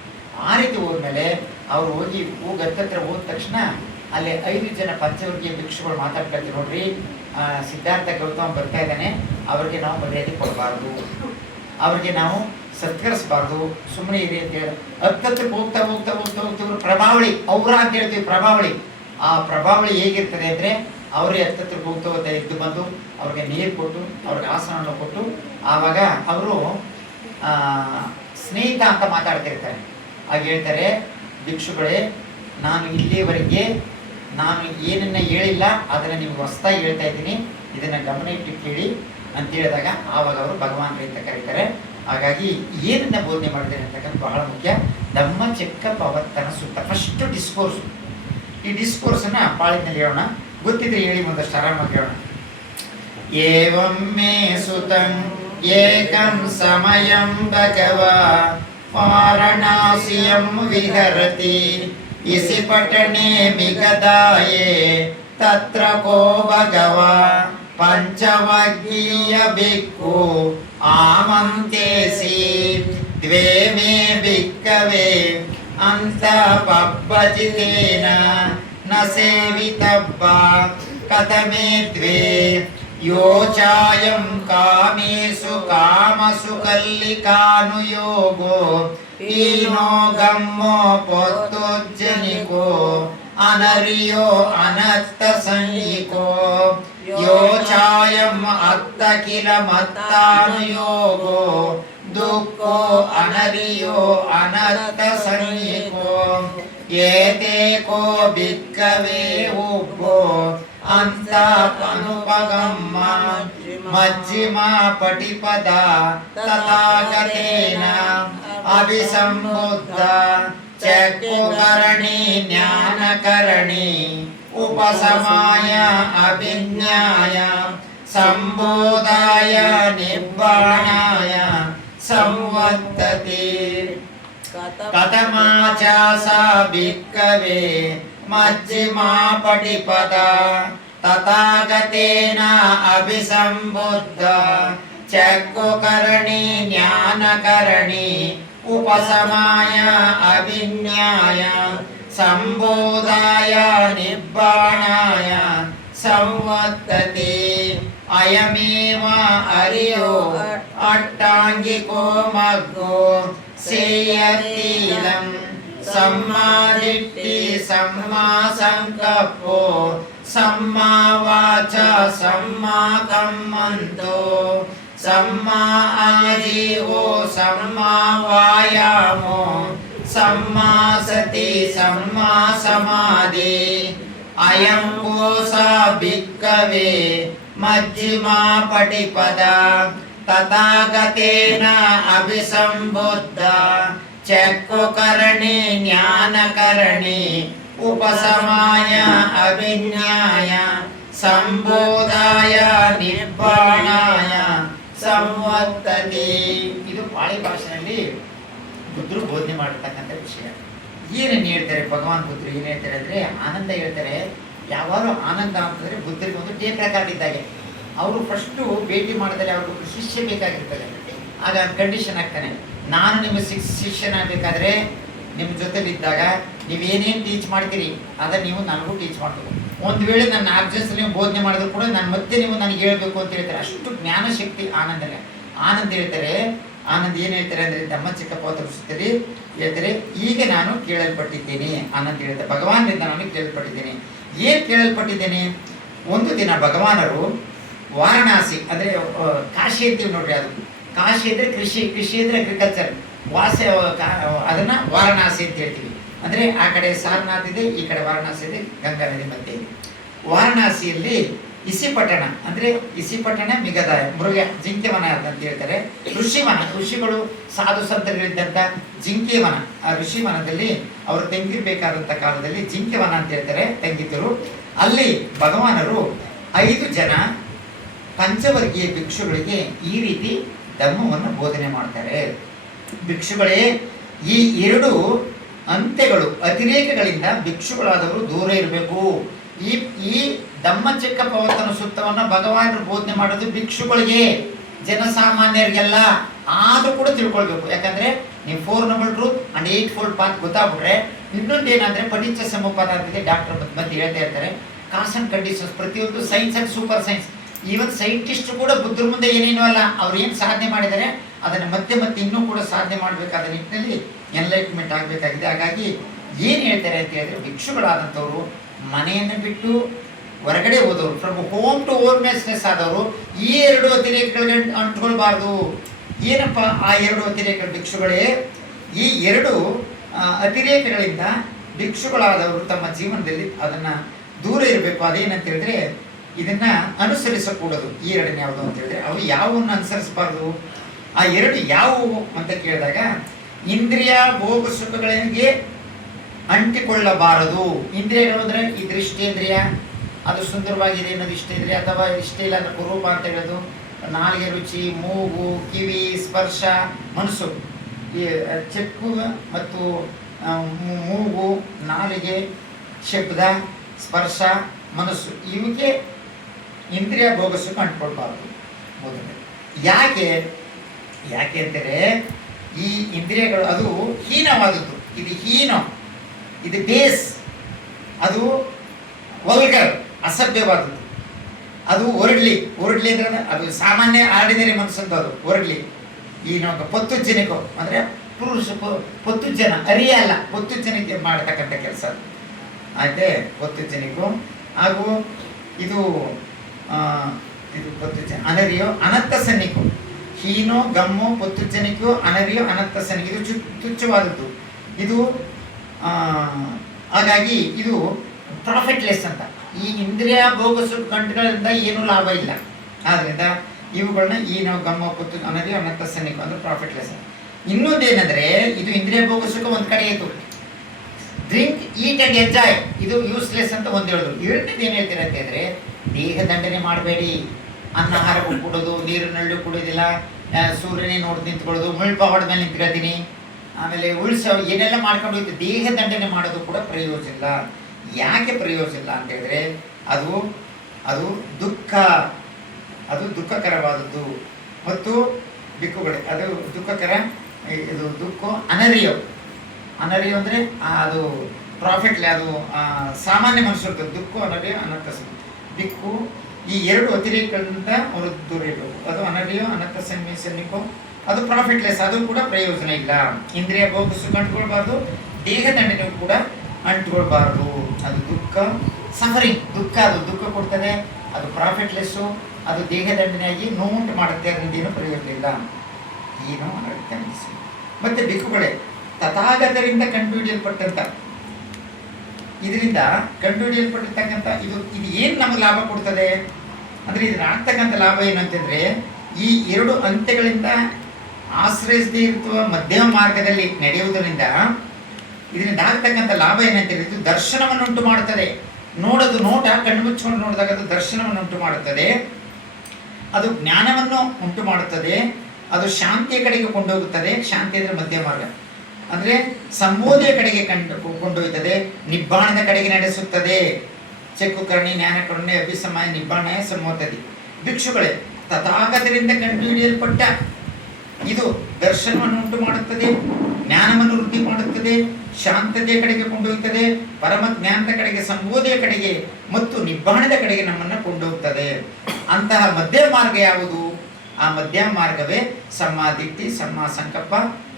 ಆ ರೀತಿ ಹೋದ್ಮೇಲೆ ಅವರು ಹೋಗಿ ಗತ್ತತ್ರ ಹೋದ ತಕ್ಷಣ ಅಲ್ಲಿ 5 ಜನ ಪಂಚವರ್ಗೀಯ ಭಿಕ್ಷುಗಳು ಮಾತಾಡ್ಕೊಳ್ತೀವಿ ನೋಡ್ರಿ, ಸಿದ್ಧಾರ್ಥ ಗೌತಮ ಬರ್ತಾ ಇದ್ದಾನೆ, ಅವ್ರಿಗೆ ನಾವು ಮರ್ಯಾದೆ ಕೊಡಬಾರ್ದು, ಅವ್ರಿಗೆ ನಾವು ಸತ್ಕರಿಸಬಾರ್ದು, ಸುಮ್ಮನೆ ಇರಿ ಅಂತ ಹೇಳಿ ಹತ್ತತ್ರಕ್ಕೆ ಹೋಗ್ತಾ ಪ್ರಭಾವಳಿ ಅವ್ರ ಅಂತ ಹೇಳ್ತೀವಿ. ಪ್ರಭಾವಳಿ, ಆ ಪ್ರಭಾವಳಿ ಹೇಗಿರ್ತದೆ ಅಂದರೆ, ಅವರೇ ಹತ್ತತ್ರಕ್ಕೆ ಹೋಗ್ತಾ ಎದ್ದು ಬಂದು ಅವ್ರಿಗೆ ನೀರು ಕೊಟ್ಟು ಅವ್ರಿಗೆ ಆಸನವನ್ನು ಕೊಟ್ಟು, ಆವಾಗ ಅವರು ಸ್ನೇಹಿತ ಅಂತ ಮಾತಾಡ್ತಿರ್ತಾರೆ. ಹಾಗೆ ಹೇಳ್ತಾರೆ, ಭಿಕ್ಷುಗಳೇ ನಾನು ಇಲ್ಲಿಯವರೆಗೆ ನಾನು ಏನನ್ನ ಹೇಳಿಲ್ಲ ಅದನ್ನು ನಿಮ್ಗೆ ಹೊಸ್ದಾಗಿ ಹೇಳ್ತಾ ಇದ್ದೀನಿ, ಇದನ್ನು ಗಮನ ಇಟ್ಟು ಕೇಳಿ ಅಂತ ಹೇಳಿದಾಗ ಆವಾಗ ಅವರು ಭಗವಾನ್ರಿ ಅಂತ ಕರೀತಾರೆ. ಹಾಗಾಗಿ ಏನನ್ನ ಬೋಧನೆ ಮಾಡಿದ್ದಾರೆ ಅಂತಕ್ಕಂಥ ಬಹಳ ಮುಖ್ಯ. ಧಮ್ಮ ಚೆಕ್ಕ ಪವರ್ತನ ಸೂಕ್ತ ಫಸ್ಟ್ ಡಿಸ್ಕೋರ್ಸು. ಈ ಡಿಸ್ಕೋರ್ಸನ್ನು ಪಾಳಿನಲ್ಲಿ ಹೇಳೋಣ, ಗೊತ್ತಿದ್ರೆ ಹೇಳಿ ಒಂದಷ್ಟು ಆರಾಮಾಗಿ ಹೇಳೋಣ. ಏವಂ ಮೇ ಸುತಂ ಏಕಂ ಸಮಯಂ ಭಗವ ವಾರಣಾಸಿಯಂ ವಿಹರತಿ ಇಸಿ ಪಟನೆ ಮಿಗದಾಯೇ ತತ್ರ ಕೋ ಭಗವ ಪಂಚವಗ್ಗೀಯ ಭಿಕ್ಖು ಆಮಂತೇಸಿ ದ್ವೇ ಮೇ ಭಿಕ್ಕವೇ ಅಂತ ಪಬ್ಬಜಿತೇನ ನ ಸೇವಿತಬ್ಬ ಕಥಮೇ ದ್ವೇ ಯೋಚಾಯಂ ಕಾಮೇಸು ಕಾಮಸು ಕಲ್ಲಿಕಾನುಯೋಗೋ ಈನೋ ಗಮ್ಮೋ ಪೊತ್ತೋಜ್ಜನಿಕೋ ಅನರಿಯೋ ಅನತ್ತ ಸಂಯಿಕೋ ಯೋಚಾಯಂ ಅತ್ತ ಕಿಲ ಮತ್ತಾನುಯೋಗೋ ದುಃಖೋ ಅನರಿಯೋ ಅನತ್ತ ಸಂಯಿಕೋ ಏತೆ ಕೋ ಭಿಕ್ಕವೇ ಉಬ್ಬೋ ಅಂತ ಅನುಪಗಮ್ಮ ಮಜ್ಜಿಮ ಪಟಿಪದ ತಥಾಗತೇನ ಅಭಿಸಂಬುದ್ಧ ಚಕ್ಷುಕರಣಿ ಜ್ಞಾನಕರಣಿ ಉಪಸಮಾಯ ಅಭಿಜ್ಞಾಯ ಸಂಬೋಧಾಯ ನಿಬ್ಬಾಣಾಯ ಸಂವತ್ತತಿ ಕಥಮಾಚಾಸ ಭಿಕ್ಕವೇ ಮಜ್ಜಿಮಾ ಪಟಿಪದ ತಥಾಗತೇನ ಅಭಿಸಂಬುದ್ಧ ಚಕ್ಷುಕರಣಿ ಜ್ಞಾನಕರಣಿ ಉಪಸಮಾಯ ಅವಿನ್ಯಾಯ ಸಂಬೋಧಾಯ ನಿಬ್ಬಾಣಾಯ ಸಂವತ್ತತೆ ಅಯಮೇವ ಅರಿಯೋ ಅಟ್ಟಾಂಗಿಕೋ ಮಗ್ಗೋ ಸೇಯತೀಲಂ ಸಮ್ಮಾ ದಿಟ್ಟಿ ಸಮ್ಮಾ ಸಂಕಪ್ಪೋ ಸಮ್ಮಾ ವಾಚ ಸಮ್ಮಾ ಕಮ್ಮಂತೋ ಸಮ್ಮಾ ಆಜೀವೋ ಸಮ್ಮಾ ವಾಯಾಮೋ ಸಮ್ಮಾ ಸತಿ ಸಮ್ಮಾ ಸಮಾಧಿ ಅಯಂ ಕೋಶ ಭಿಕ್ಕವೇ ಮಜ್ಜಿಮಾ ಪಟಿಪದ ತಥಾಗತೇನ ಅಭಿಸಂಬುದ್ಧ ಚಕ್ಷುಕರಣಿ ಜ್ಞಾನಕರಣಿ ಉಪಸಮಾಯ ಅವಿನ್ಯಾಯ ಸಂಬೋಧಾಯ ನಿರ್ವಾಣಾಯ ಸಂವತ್ತತಿ. ಇದು ಪಾಳಿ ಭಾಷೆಯಲ್ಲಿ ಬುದ್ಧರು ಬೋಧನೆ ಮಾಡಿರ್ತಕ್ಕಂಥ ವಿಷಯ. ಏನೇನು ಹೇಳ್ತಾರೆ ಭಗವಾನ್ ಬುದ್ಧರು ಏನು ಹೇಳ್ತಾರೆ ಅಂದರೆ ಆನಂದ ಹೇಳ್ತಾರೆ. ಯಾವಾಗಲೂ ಆನಂದ ಅಂತಂದರೆ ಬುದ್ಧರಿಗೆ ಒಂದು ಟೇಪ್ ರೆಕಾರ್ಡ್ ಇದ್ದಾಗೆ. ಅವರು ಫಸ್ಟು ಭೇಟಿ ಮಾಡಿದರೆ ಅವ್ರಿಗೊಬ್ಬರು ಶಿಷ್ಯ ಬೇಕಾಗಿರ್ತದೆ. ಆಗ ಕಂಡೀಷನ್ ಆಗ್ತಾನೆ, ನಾನು ನಿಮ್ಮ ಶಿಷ್ಯನಾಗಬೇಕಾದ್ರೆ ನಿಮ್ಮ ಜೊತೆಲಿದ್ದಾಗ ನೀವೇನೇನು ಟೀಚ್ ಮಾಡ್ತೀರಿ ಅದನ್ನು ನೀವು ನನಗೂ ಟೀಚ್ ಮಾಡ್ಬೇಕು. ಒಂದು ವೇಳೆ ನನ್ನ ಆಬ್ಜೆಕ್ಟ್ಸ್ ನೀವು ಬೋಧನೆ ಮಾಡಿದ್ರು ಕೂಡ ನಾನು ಮತ್ತೆ ನೀವು ನನಗೆ ಹೇಳಬೇಕು ಅಂತ ಹೇಳ್ತಾರೆ. ಅಷ್ಟು ಜ್ಞಾನಶಕ್ತಿ ಆನಂದನೇ. ಆನಂದ್ ಹೇಳ್ತಾರೆ, ಆನಂದ್ ಏನು ಹೇಳ್ತಾರೆ ಅಂದರೆ ತಮ್ಮ ಚಿಕ್ಕಪ್ಪ ತೋರಿಸುತ್ತಾರೆ ಹೇಳ್ತಾರೆ, ಈಗ ನಾನು ಕೇಳಲ್ಪಟ್ಟಿದ್ದೇನೆ. ಆನಂದ್ ಹೇಳ್ತಾರೆ, ಭಗವಾನರಿಂದ ನಾನು ಕೇಳಲ್ಪಟ್ಟಿದ್ದೇನೆ. ಏನು ಕೇಳಲ್ಪಟ್ಟಿದ್ದೇನೆ? ಒಂದು ದಿನ ಭಗವಾನರು ವಾರಣಾಸಿ ಅಂದರೆ ಕಾಶಿ ಅಂತೀವಿ ನೋಡ್ರಿ, ಅದು ಕಾಶಿ ಅಂದರೆ ಕೃಷಿ, ಕೃಷಿ ಅಂದರೆ ಅಗ್ರಿಕಲ್ಚರ್, ಅದನ್ನು ವಾರಣಾಸಿ ಅಂತ ಹೇಳ್ತೀವಿ. ಅಂದರೆ ಆ ಕಡೆ ಸಾರನಾಥ್ ಇದೆ, ಈ ಕಡೆ ವಾರಣಾಸಿ ಇದೆ, ಗಂಗಾ ನದಿ ಮಧ್ಯೆ ಇದೆ. ವಾರಣಾಸಿಯಲ್ಲಿ ಇಸಿಪಟ್ಟಣ ಅಂದರೆ ಇಸಿಪಟ್ಟಣ ಮಿಗದಾಯ ಮೃಗ ಜಿಂಕೆವನ ಅಂತ ಹೇಳ್ತಾರೆ. ಋಷಿವನ, ಋಷಿಗಳು ಸಾಧು ಸಂತರಿದ್ದಂಥ ಜಿಂಕೆವನ. ಆ ಋಷಿವನದಲ್ಲಿ ಅವರು ತಂಗಿರಬೇಕಾದಂಥ ಕಾಲದಲ್ಲಿ ಜಿಂಕೆವನ ಅಂತ ಹೇಳ್ತಾರೆ, ತಂಗಿದ್ದರು. ಅಲ್ಲಿ ಭಗವಾನರು 5 ಜನ ಪಂಚವರ್ಗೀಯ ಭಿಕ್ಷುಗಳಿಗೆ ಈ ರೀತಿ ಧರ್ಮವನ್ನು ಬೋಧನೆ ಮಾಡ್ತಾರೆ. ಭಿಕ್ಷುಗಳೇ, ಈ 2 ಅಂತ್ಯಗಳು ಅತಿರೇಕಗಳಿಂದ ಭಿಕ್ಷುಗಳಾದವರು ದೂರ ಇರಬೇಕು. ಈ ಧಮ್ಮಚಕ್ರ ಪ್ರವರ್ತನ ಸೂಕ್ತವನ್ನು ಭಗವಾನರು ಬೋಧನೆ ಮಾಡೋದು ಭಿಕ್ಷುಗಳಿಗೆ, ಜನಸಾಮಾನ್ಯರಿಗೆಲ್ಲ. ಆದರೂ ಕೂಡ ತಿಳ್ಕೊಳ್ಬೇಕು. ಯಾಕಂದರೆ ನೀವು 4 Noble Truth and 8-fold Path ಗೊತ್ತಾಗ್ಬಿಟ್ರೆ, ಇನ್ನೊಂದು ಏನಂದರೆ ಪಠಿತ ಸಮಪಾದ ಅಂತ ಡಾಕ್ಟರ್ ಬಂದು ಹೇಳ್ತಾ ಇರ್ತಾರೆ. ಕಾಸ್ ಅಂಡ್ ಕಂಡೀಷನ್ಸ್, ಪ್ರತಿಯೊಂದು science and super science. Even scientist ಕೂಡ ಬುದ್ಧರ ಮುಂದೆ ಏನೇನೂ ಅಲ್ಲ. ಅವ್ರು ಏನು ಸಾಧನೆ ಮಾಡಿದ್ದಾರೆ ಅದನ್ನು ಮತ್ತೆ ಮತ್ತೆ ಇನ್ನೂ ಕೂಡ ಸಾಧನೆ ಮಾಡಬೇಕಾದ ನಿಟ್ಟಿನಲ್ಲಿ ಎನ್ಲೈಟ್ಮೆಂಟ್ ಆಗಬೇಕಾಗಿದೆ. ಹಾಗಾಗಿ ಏನು ಹೇಳ್ತಾರೆ ಅಂತ ಹೇಳಿದ್ರೆ, ಭಿಕ್ಷುಗಳಾದಂಥವ್ರು ಮನೆಯನ್ನು ಬಿಟ್ಟು ಹೊರಗಡೆ ಹೋದವರು, ಫ್ರಮ್ ಹೋಮ್ ಟು ಹೋಮ್ಲೆಸ್ನೆಸ್ ಆದವರು ಈ 2 ಅತಿರೇಕಗಳಿಗೆ ಅಂಟ್ಕೊಳ್ಬಾರ್ದು. ಏನಪ್ಪ ಆ 2 ಅತಿರೇಕಗಳು? ಭಿಕ್ಷುಗಳೇ, ಈ 2 ಅತಿರೇಕಗಳಿಂದ ಭಿಕ್ಷುಗಳಾದವರು ತಮ್ಮ ಜೀವನದಲ್ಲಿ ಅದನ್ನು ದೂರ ಇರಬೇಕು. ಅದೇನಂತ ಹೇಳಿದ್ರೆ, ಇದನ್ನ ಅನುಸರಿಸಕೂಡದು. ಈ 2 ಯಾವುದು ಅಂತ ಹೇಳಿದ್ರೆ, ಅವು ಯಾವುವನ್ನು ಅನುಸರಿಸಬಾರ್ದು? ಆ 2 ಯಾವುವು ಅಂತ ಕೇಳಿದಾಗ, ಇಂದ್ರಿಯ ಭೋಗ ಸುಖಗಳಿಗೆ ಅಂಟಿಕೊಳ್ಳಬಾರದು. ಇಂದ್ರಿಯಗಳು ಅಂದರೆ ಈ ದೃಷ್ಟೇಂದ್ರಿಯ, ಅದು ಸುಂದರವಾಗಿದೆ ಅನ್ನೋದು ಇಷ್ಟೇಂದ್ರಿಯ, ಅಥವಾ ಇಷ್ಟ ಇಲ್ಲ ಅನ್ನೋ ಕುರೂಪ ಅಂತ ಹೇಳೋದು, ನಾಲಿಗೆ ರುಚಿ, ಮೂಗು, ಕಿವಿ, ಸ್ಪರ್ಶ, ಮನಸ್ಸು. ಈ ಚೆಕ್ಕು ಮತ್ತು ಮೂಗು, ನಾಲಿಗೆ, ಶಬ್ದ, ಸ್ಪರ್ಶ, ಮನಸ್ಸು, ಇವಕ್ಕೆ ಇಂದ್ರಿಯ ಭೋಗಸಕ್ಕೆ ಅಂಟ್ಕೊಳ್ಬಾರ್ದು. ಮೊದಲು ಯಾಕೆ ಅಂತಂದರೆ, ಈ ಇಂದ್ರಿಯಗಳು ಅದು ಹೀನವಾದದ್ದು. ಇದು ಹೀನ, ಇದು ಬೇಸ್, ಅದು ವಲ್ಗರ್, ಅಸಭ್ಯವಾದದ್ದು. ಅದು ಒರಡ್ಲಿ ಅಂದ್ರೆ ಅದು ಸಾಮಾನ್ಯ ಆರ್ಡಿನರಿ ಮನಸ್ಸಂತ, ಅದು ಒರಡ್ಲಿ. ಈ ನಾವು ಪೊತ್ತುಜ್ಜನಿಕೋ ಅಂದರೆ ಪುರುಷ ಪೊತ್ತುಜ್ಜನ, ಅರಿಯ ಅಲ್ಲ, ಪೊತ್ತುಜ್ಜನಿಕೆ ಮಾಡತಕ್ಕಂಥ ಕೆಲಸ ಅದು. ಆಯ್ತೆ, ಪೊತ್ತುಜ್ಜನಿಕು. ಹಾಗೂ ಇದು ಪೊತ್ತುಜ್ಜನ, ಅನರಿಯೋ ಅನಂತ ಸನ್ನಿಕು. ಹೀನೋ ಗಮ್ಮೋ ಪೊತ್ತುಜ್ಜನಿಕೋ, ಅನರಿಯೋ ಅನಂತ ಸನ್ನಿಕು. ಇದು ತುಚ್ಛವಾದದ್ದು. ಇದು ಹಾಗಾಗಿ ಇದು ಪ್ರಾಫಿಟ್ಲೆಸ್ ಅಂತ. ಈ ಇಂದ್ರಿಯ ಭೋಗಸು ಗಂಟುಗಳಿಂದ ಏನೂ ಲಾಭ ಇಲ್ಲ. ಆದ್ದರಿಂದ ಇವುಗಳನ್ನ ಹೀನೋ ಗಮ್ಮೋ ಪೊತ್ತು ಅನರಿಯೋ ಅನಂತ ಸನ್ನಿಕು ಅಂದರೆ ಪ್ರಾಫಿಟ್ಲೆಸ್. ಇನ್ನೊಂದೇನೆಂದರೆ, ಇದು ಇಂದ್ರಿಯ ಭೋಗಸುಖ ಒಂದು ಕಡೆ ಇತ್ತು. ಡ್ರಿಂಕ್, ಈಟ್ ಆ್ಯಂಡ್ ಎಂಜಾಯ್, ಇದು ಯೂಸ್ಲೆಸ್ ಅಂತ ಒಂದು ಹೇಳಿದ್ರು. ಎರಡನೇದು ಏನು ಹೇಳ್ತೀರ ಅಂತ ಹೇಳಿದ್ರೆ, ದೇಹ ದಂಡನೆ ಮಾಡಬೇಡಿ. ಅನ್ನ ಆಹಾರ ಕೊಡೋದು, ನೀರಿನಳ್ಳು ಕುಡಿಯೋದಿಲ್ಲ, ಸೂರ್ಯನೇ ನೋಡಿ ನಿಂತ್ಕೊಳ್ಳೋದು, ಮುಳ್ಪಾವಡ ಮೇಲೆ ನಿಂತ್ಕೊಳ್ತೀನಿ, ಆಮೇಲೆ ಉಳಿಸೋ ಏನೆಲ್ಲ ಮಾಡ್ಕೊಂಡು ಹೋಯ್ತು. ದೇಹ ದಂಡನೆ ಮಾಡೋದು ಕೂಡ ಪ್ರಯೋಜನ ಇಲ್ಲ. ಯಾಕೆ ಪ್ರಯೋಜನ ಇಲ್ಲ ಅಂತ ಹೇಳಿದ್ರೆ, ಅದು ದುಃಖ, ಅದು ದುಃಖಕರವಾದದ್ದು. ಮತ್ತು ಬಿಕ್ಕುಗಳು, ಅದು ದುಃಖಕರ, ಇದು ದುಃಖ ಅನರಿಯೋ. ಅನರಿಯೋ ಅಂದರೆ ಅದು ಪ್ರಾಫಿಟ್ಲಿ, ಅದು ಸಾಮಾನ್ಯ ಮನುಷ್ಯರ್ದು ದುಃಖ ಅನರಿಯೋ ಅನರ್ಥಸ ದಿಕ್ಕು. ಈ ಎರಡು ಅತಿರೇಕದಿಂದ ಅವರು ದೂರ ಇರಬೇಕು. ಅದು ಅನರಿಯೋ ಅನರ್ಥ ಸನ್ನಿಕೋ, ಅದು ಪ್ರಾಫಿಟ್ಲೆಸ್, ಅದು ಕೂಡ ಪ್ರಯೋಜನ ಇಲ್ಲ. ಇಂದ್ರಿಯ ಭೋಗ ಸುಖ ಅಂಟ್ಕೊಳ್ಬಾರ್ದು, ದೇಹ ದಂಡನೆಗೂ ಕೂಡ ಅಂಟ್ಕೊಳ್ಬಾರ್ದು. ಅದು ದುಃಖ ಸಫರಿಂಗ್, ದುಃಖ, ಅದು ದುಃಖ ಕೊಡ್ತದೆ, ಅದು ಪ್ರಾಫಿಟ್ಲೆಸ್ಸು, ಅದು ದೇಹ ದಂಡನೆಯಾಗಿ ನೋವುಂಟು ಮಾಡುತ್ತೆ, ಅದರಿಂದ ಏನು ಪ್ರಯೋಜನ ಇಲ್ಲ. ಏನು ಗಮನಿಸಿ. ಮತ್ತೆ ಬಿಕ್ಕುಗಳೇ ತಥಾಗತರಿಂದ ಕಂಡುಹಿಡಿಯಲ್ಪಟ್ಟಂತ, ಇದರಿಂದ ಕಂಡುಹಿಡಿಯಲ್ಪಟ್ಟಿರ್ತಕ್ಕಂಥ ಇದು ಏನು ನಮಗೆ ಲಾಭ ಕೊಡ್ತದೆ ಅಂದರೆ, ಇದನ್ನ ಆಗ್ತಕ್ಕಂಥ ಲಾಭ ಏನಂತಂದರೆ, ಈ ಎರಡು ಅಂತ್ಯಗಳಿಂದ ಆಶ್ರಯಿಸದೇ ಇರುವ ಮಧ್ಯಮ ಮಾರ್ಗದಲ್ಲಿ ನಡೆಯುವುದರಿಂದ ಇದರಿಂದ ಆಗ್ತಕ್ಕಂಥ ಲಾಭ ಏನಂತೇಳಿ, ಇದು ದರ್ಶನವನ್ನು ಉಂಟು ಮಾಡುತ್ತದೆ. ನೋಡೋದು ನೋಟ, ಕಣ್ಣು ಮುಚ್ಚಿಕೊಂಡು ನೋಡಿದಾಗ ಅದು ದರ್ಶನವನ್ನು ಉಂಟು ಮಾಡುತ್ತದೆ, ಅದು ಜ್ಞಾನವನ್ನು ಉಂಟು ಮಾಡುತ್ತದೆ, ಅದು ಶಾಂತಿಯ ಕಡೆಗೆ ಕೊಂಡೋಗುತ್ತದೆ. ಶಾಂತಿ ಅಂದರೆ ಮಧ್ಯಮ ಮಾರ್ಗ, ಅಂದರೆ ಸಂಬೋಧಿಯ ಕಡೆಗೆ ಕೊಂಡೊಯ್ಯುತ್ತದೆ, ನಿಬ್ಬಾಣದ ಕಡೆಗೆ ನಡೆಸುತ್ತದೆ. ಚಕ್ಕುಕರ್ಣಿ ಜ್ಞಾನಕರುಣೆ ಅಭಿಸಮಯ ನಿಬ್ಬಾಣ ಸಂಬೋಧದಿ. ಭಿಕ್ಷುಗಳೇ ತಥಾಗತರಿಂದ ಕಂಡುಹಿಡಿಯಲ್ಪಟ್ಟ ಇದು ದರ್ಶನವನ್ನು ಉಂಟು ಮಾಡುತ್ತದೆ, ಜ್ಞಾನವನ್ನು ವೃದ್ಧಿ ಮಾಡುತ್ತದೆ, ಶಾಂತತೆಯ ಕಡೆಗೆ ಕೊಂಡೊಯ್ಯುತ್ತದೆ, ಪರಮ ಜ್ಞಾನದ ಕಡೆಗೆ, ಸಂಬೋಧಿಯ ಕಡೆಗೆ ಮತ್ತು ನಿಬ್ಬಾಣದ ಕಡೆಗೆ ನಮ್ಮನ್ನು ಕೊಂಡೋಗ್ತದೆ. ಅಂತಹ ಮಧ್ಯ ಮಾರ್ಗ ಯಾವುದು? ಆ ಮಧ್ಯ ಮಾರ್ಗವೇ ಸಮ್ಮ ದಿಟ್ಟಿ, ಸಮ್ಮ ಸಂಕಲ್ಪ,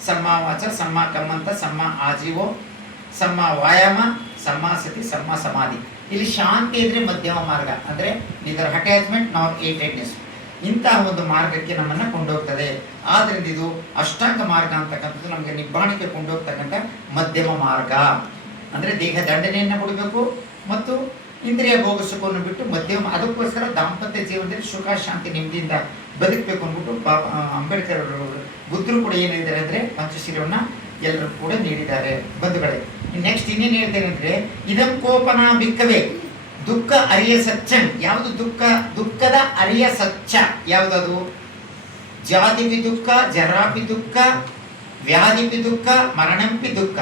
ಸಮ್ಮ ವಾಚ, ಸಮ್ಮ ಕಮ್ಮಂತ, ಸಮ್ಮ ಆಜೀವೋ, ಸಮ್ಮ ವಾಯಾಮ, ಸಮ್ಮ ಸತಿ, ಸಮ್ಮ ಸಮಾಧಿ. ಇಲ್ಲಿ ಶಾಂತಿ ಇದ್ರೆ ಮಧ್ಯಮ ಮಾರ್ಗ, ಅಂದರೆ ನಿದರ್ ಅಟ್ಯಾಚ್ಮೆಂಟ್ ನಾಟ್ ಏಟೆಡ್ನೆಸ್. ಇಂತಹ ಒಂದು ಮಾರ್ಗಕ್ಕೆ ನಮ್ಮನ್ನು ಕೊಂಡೋಗ್ತದೆ. ಆದ್ದರಿಂದ ಇದು ಅಷ್ಟಾಂಗ ಮಾರ್ಗ ಅಂತಕ್ಕಂಥದ್ದು ನಮಗೆ ನಿಬ್ಬಾಣಿಕೆ ಕೊಂಡೋಗ್ತಕ್ಕಂಥ ಮಧ್ಯಮ ಮಾರ್ಗ. ಅಂದರೆ ದೇಹ ದಂಡನೆಯನ್ನು ಕೊಡಬೇಕು ಮತ್ತು ಇಂದ್ರಿಯ ಭೋಗ ಸುಖವನ್ನು ಬಿಟ್ಟು ಮಧ್ಯಮ. ಅದಕ್ಕೋಸ್ಕರ ದಾಂಪತ್ಯ ಜೀವನದಲ್ಲಿ ಸುಖ ಶಾಂತಿ ನೆಮ್ಮದಿಯಿಂದ ಬದುಕಬೇಕು ಅಂದ್ಬಿಟ್ಟು ಅಂಬೇಡ್ಕರ್ ಅವರು, ಬುದ್ಧರು ಕೂಡ ಏನು ಹೇಳಿದ್ದಾರೆ ಅಂದರೆ ಪಂಚಶೀಲವನ್ನು ಎಲ್ಲರೂ ಕೂಡ ನೀಡಿದ್ದಾರೆ. ಬಂಧುಗಳೇ, ನೆಕ್ಸ್ಟ್ ಇನ್ನೇನು ಹೇಳ್ತೇನೆ ಅಂದರೆ, ಇದಂ ಕೋಪನ ಬಿಕ್ಕವೇ ದುಃಖ ಅರಿಯ ಸಚ್ಚಂ. ಯಾವುದು ದುಃಖ? ದುಃಖದ ಅರಿಯ ಸಚ್ಚ ಯಾವುದದು? ಜಾತಿಪಿ ದುಃಖ, ಜರಾಪಿ ದುಃಖ, ವ್ಯಾಧಿಪಿ ದುಃಖ, ಮರಣಂಪಿ ದುಃಖ,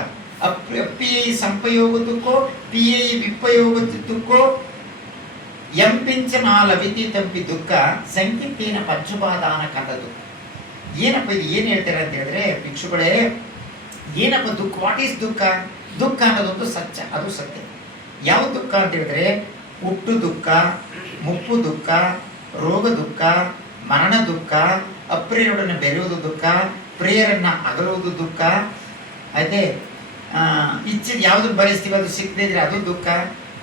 ಅಪ್ಪಿಯೈ ಸಂಪಯೋಗ ದುಃಖೋ, ಪಿಯೈ ವಿಪಯೋಗ ದುಃಖೋ, ಎಂಪಿಂಚ ನಾಲವಿತಿ ತಂಪಿ ದುಃಖ, ಸಂಕಿತ್ತೇನ ಪಂಚುಪಾದಾನ ಕಥದು. ಏನಪ್ಪ ಇದು, ಏನು ಹೇಳ್ತಾರೆ ಅಂತ ಹೇಳಿದ್ರೆ ಭಿಕ್ಷುಗಳೇ, ಏನಪ್ಪ ದುಃಖ? ವಾಟ್ ಈಸ್ ದುಃಖ? ದುಃಖ ಅನ್ನೋದೊಂದು ಸತ್ಯ, ಅದು ಸತ್ಯ. ಯಾವ ದುಃಖ ಅಂತ ಹೇಳಿದ್ರೆ, ಹುಟ್ಟು ದುಃಖ, ಮುಪ್ಪು ದುಃಖ, ರೋಗ ದುಃಖ, ಮರಣ ದುಃಖ, ಅಪ್ರಿಯರೊಡನೆ ಬೆರೆಯುವುದು ದುಃಖ, ಪ್ರಿಯರನ್ನ ಅಗಲುವುದು ದುಃಖ, ಆಯ್ತೆ. ಇಚ್ಛೆ ಯಾವುದನ್ನು ಬಯಸ್ತೀವಿ ಅದು ಸಿಕ್ಕದೇ ಇದ್ರೆ ಅದು ದುಃಖ,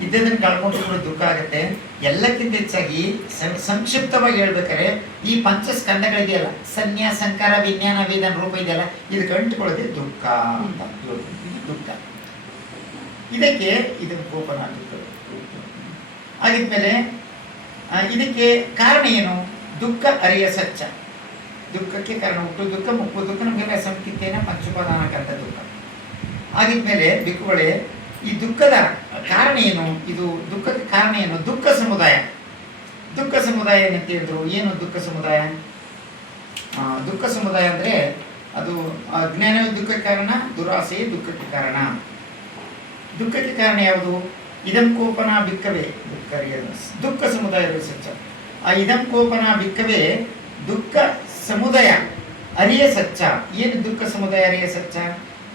ಇದ್ದದನ್ನು ಕಳ್ಕೊಂಡು ಕೂಡ ದುಃಖ ಆಗುತ್ತೆ. ಎಲ್ಲಕ್ಕಿಂತ ಹೆಚ್ಚಾಗಿ ಸಂಕ್ಷಿಪ್ತವಾಗಿ ಹೇಳ್ಬೇಕಾದ್ರೆ ಈ ಪಂಚಸ್ಕಂದಗಳಿದೆಯಲ್ಲ, ಸನ್ಯಾಸ, ಸಂಕಾರ, ವಿಜ್ಞಾನ, ವೇದನ, ರೂಪ ಇದೆಯಲ್ಲ, ಇದು ಕಂಡುಕೊಳ್ಳೋದೇ ದುಃಖ ಅಂತ ಇದು ದುಃಖ. ಇದಕ್ಕೆ ಇದು ಕೋಪನ ದುಃಖ. ಆಗಿದ್ಮೇಲೆ ಇದಕ್ಕೆ ಕಾರಣ ಏನು? ದುಃಖ ಅರಿಯ ಸಚ್ಚ. ದುಃಖಕ್ಕೆ ಕಾರಣ ಹುಟ್ಟು ದುಃಖ, ಮುಪ್ಪು ದುಃಖ, ನಮಗೆಲ್ಲ ಸಂಕಿತ್ತೇನ ಪಂಚುಪಾದಾನಕ್ಕಂಥ ದುಃಖ. ಆಗಿದ್ಮೇಲೆ ಬಿಕ್ಕುಗಳೇ, ಈ ದುಃಖದ ಕಾರಣ ಏನು? ಇದು ದುಃಖಕ್ಕೆ ಕಾರಣ ಏನು? ದುಃಖ ಸಮುದಾಯ. ದುಃಖ ಸಮುದಾಯ ಏನಂತ ಹೇಳಿದ್ರು? ಏನು ದುಃಖ ಸಮುದಾಯ? ದುಃಖ ಸಮುದಾಯ ಅಂದರೆ ಅದು ಅಜ್ಞಾನವೇ ದುಃಖಕ್ಕೆ ಕಾರಣ, ದುರಾಸೆಯೇ ದುಃಖಕ್ಕೆ ಕಾರಣ. ದುಃಖಕ್ಕೆ ಕಾರಣ ಯಾವುದು? ಇದಂ ಕೋಪನ ಬಿಕ್ಕವೇ ದುಃಖ ಸಮುದಾಯ ಸಚ್ಚ. ಆ ಇದಂ ಕೋಪನ ಬಿಕ್ಕವೇ ದುಃಖ ಸಮುದಾಯ ಅರಿಯ ಸಚ್ಚ. ಏನು ದುಃಖ ಸಮುದಾಯ ಅರಿಯ ಸಚ್ಚ?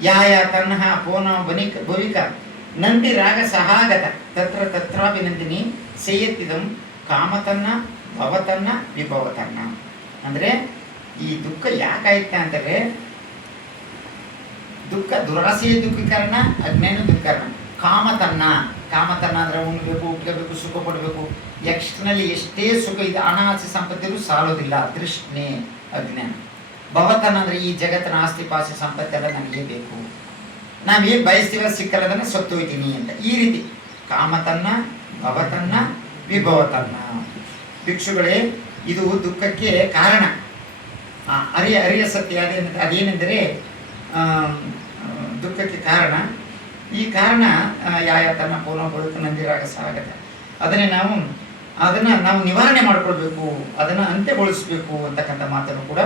ಯಾಯ ತನ್ನಹ ಪೋನ ಬನಿಕ ಭವಿಕ ನಂದಿ ರಾಗ ಸಹಾಗತ ತತ್ರ ತತ್ರಾಭಿನಂದಿನಿ ಸೇಯತ್ತಿದಂ ಕಾಮತನ್ನ ಭವತನ್ನ ವಿಭವತನ್ನ. ಅಂದರೆ ಈ ದುಃಖ ಯಾಕಾಯ್ತ ಅಂತಂದರೆ, ದುಃಖ ದುರಾಸೆಯ ದುಃಖ ಕಾರಣ, ಅಜ್ಞಾನ ದುಃಖ ಕಾರಣ. ಕಾಮತನ್ನ, ಕಾಮತನ್ನ ಅಂದರೆ ಉಣ್ಬೇಕು, ಉಟ್ಕೋಬೇಕು, ಸುಖ ಪಡಬೇಕು. ಎಕ್ಸ್ಟರ್ನಲ್ಲಿ ಎಷ್ಟೇ ಸುಖ ಇದೆ, ಹಣ ಆಸೆ ಸಂಪತ್ತಿಗೂ ಸಾಲೋದಿಲ್ಲ, ತೃಷ್ಣೆ ಅಜ್ಞಾನ. ಭವತನ್ನ ಅಂದರೆ ಈ ಜಗತ್ತಿನ ಆಸ್ತಿ ಪಾಸ್ತಿ ಸಂಪತ್ತೆಲ್ಲ ನನಗೆ ಬೇಕು, ನಾವೇನು ಬಯಸ್ತೀವ ಸಿಕ್ಕಲ್ಲದನ್ನ ಸತ್ತೋಯ್ತೀನಿ ಅಂತ. ಈ ರೀತಿ ಕಾಮತನ್ನ ಭವತನ್ನ ವಿಭವತನ್ನ. ಭಿಕ್ಷುಗಳೇ, ಇದು ದುಃಖಕ್ಕೆ ಕಾರಣ. ಅರಿಯ ಸತ್ಯ ಅದೇನೆಂದರೆ ದುಃಖಕ್ಕೆ ಕಾರಣ. ಈ ಕಾರಣ ಯಾಯ ತನ್ನ ಪೂರ್ಣ ಬದುಕು ನಂದಿರಾಗ ಸಾಗತ. ಅದನ್ನು ನಾವು ನಿವಾರಣೆ ಮಾಡ್ಕೊಳ್ಬೇಕು, ಅದನ್ನು ಅಂತ್ಯಗೊಳಿಸಬೇಕು ಅಂತಕ್ಕಂಥ ಮಾತನ್ನು ಕೂಡ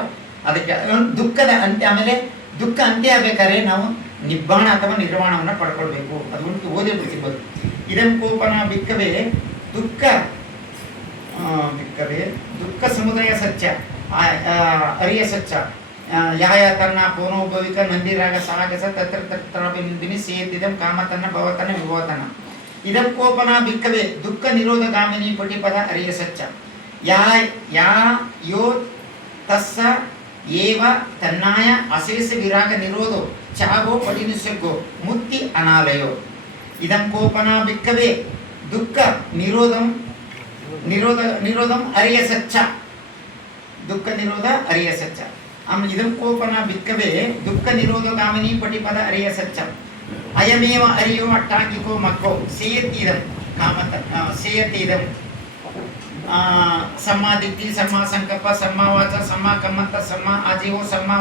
ಅದಕ್ಕೆ ದುಃಖದ ಅಂತ್ಯ. ಆಮೇಲೆ ದುಃಖ ಅಂತ್ಯ ಆಗಬೇಕಾದ್ರೆ ನಾವು ನಿಬ್ಬಾಣ ಅಥವಾ ನಿರ್ವಾಣವನ್ನು ಪಡ್ಕೊಳ್ಬೇಕು. ಅದು ಉಂಟು, ಓದೇ ಬಿಡ್ತಿರ್ಬೋದು. ಇದಂ ಕೋಪನ ಬಿಕ್ಕವೇ ದುಃಖ ಬಿಕ್ಕವೇ ದುಃಖ ಸಮುದಾಯ ಸತ್ಯ ಅರಿಯ ಸಚ್ಚ. ಯಾಯ ತನ್ನ ಪೌನೋಭವಿಕ ನಂದಿರಾಗ ಸಾಗಸ ತತ್ರ ತತ್ರಾಭಿನಂದಿನಿ ಸೇತಿದಂ ಕಾಮತನ್ನ ಭವತನ ವಿಭವತನ ಇದಂ ಕೋಪನ ಬಿಕ್ಕವೇ ದುಃಖ ನಿರೋಧಗಾಮಿನಿ ಪಟಿಪದ ಅರಿಯ ಸಚ್ಚ ಯಾ ಯೋ ತಸ್ಸ ಏವ ತನ್ನಾಯ ಅಶೇಷ ವಿರಾಗ ನಿರೋಧೋ ಚಾಗೋ ಪಟಿನಿಸಗೋ ಮುಕ್ತಿ ಅನಾಲಯೋ ಇದಂ ಕೋಪನ ಬಿಕ್ಕವೇ ದುಃಖ ನಿರೋಧಂ ಅರಿಯ ಸಚ್ಚ ದುಃಖ ನಿರೋಧ ಅರಿಯ ಸಚ್ಚ ಇದಂ ಕೋಪನ ಬಿಕ್ಕವೇ ದುಃಖ ನಿರೋಧಗಾಮಿನಿ ಪಟಿಪದ ಅರಿಯ ಸಚ್ಚ ಅಯಮೇವ ಅರಿಯೋ ಅಟ್ಟಾಂಗಿಕೋ ಮಕ್ಕೋ ಸೇಯತೀದಂ ಸೇಯತೀದಂ ಸಮ್ಮಾ ದಿಟ್ಟಿ ಸಮ್ಮಾ ಸಂಕಲ್ಪ ಸಮ್ಮಾ ವಾಚ ಸಮ್ಮಾ ಕಮ್ಮಂತ ಸಮ್ಮಾ ಆಜೀವೋ ಸಮ್ಮಾ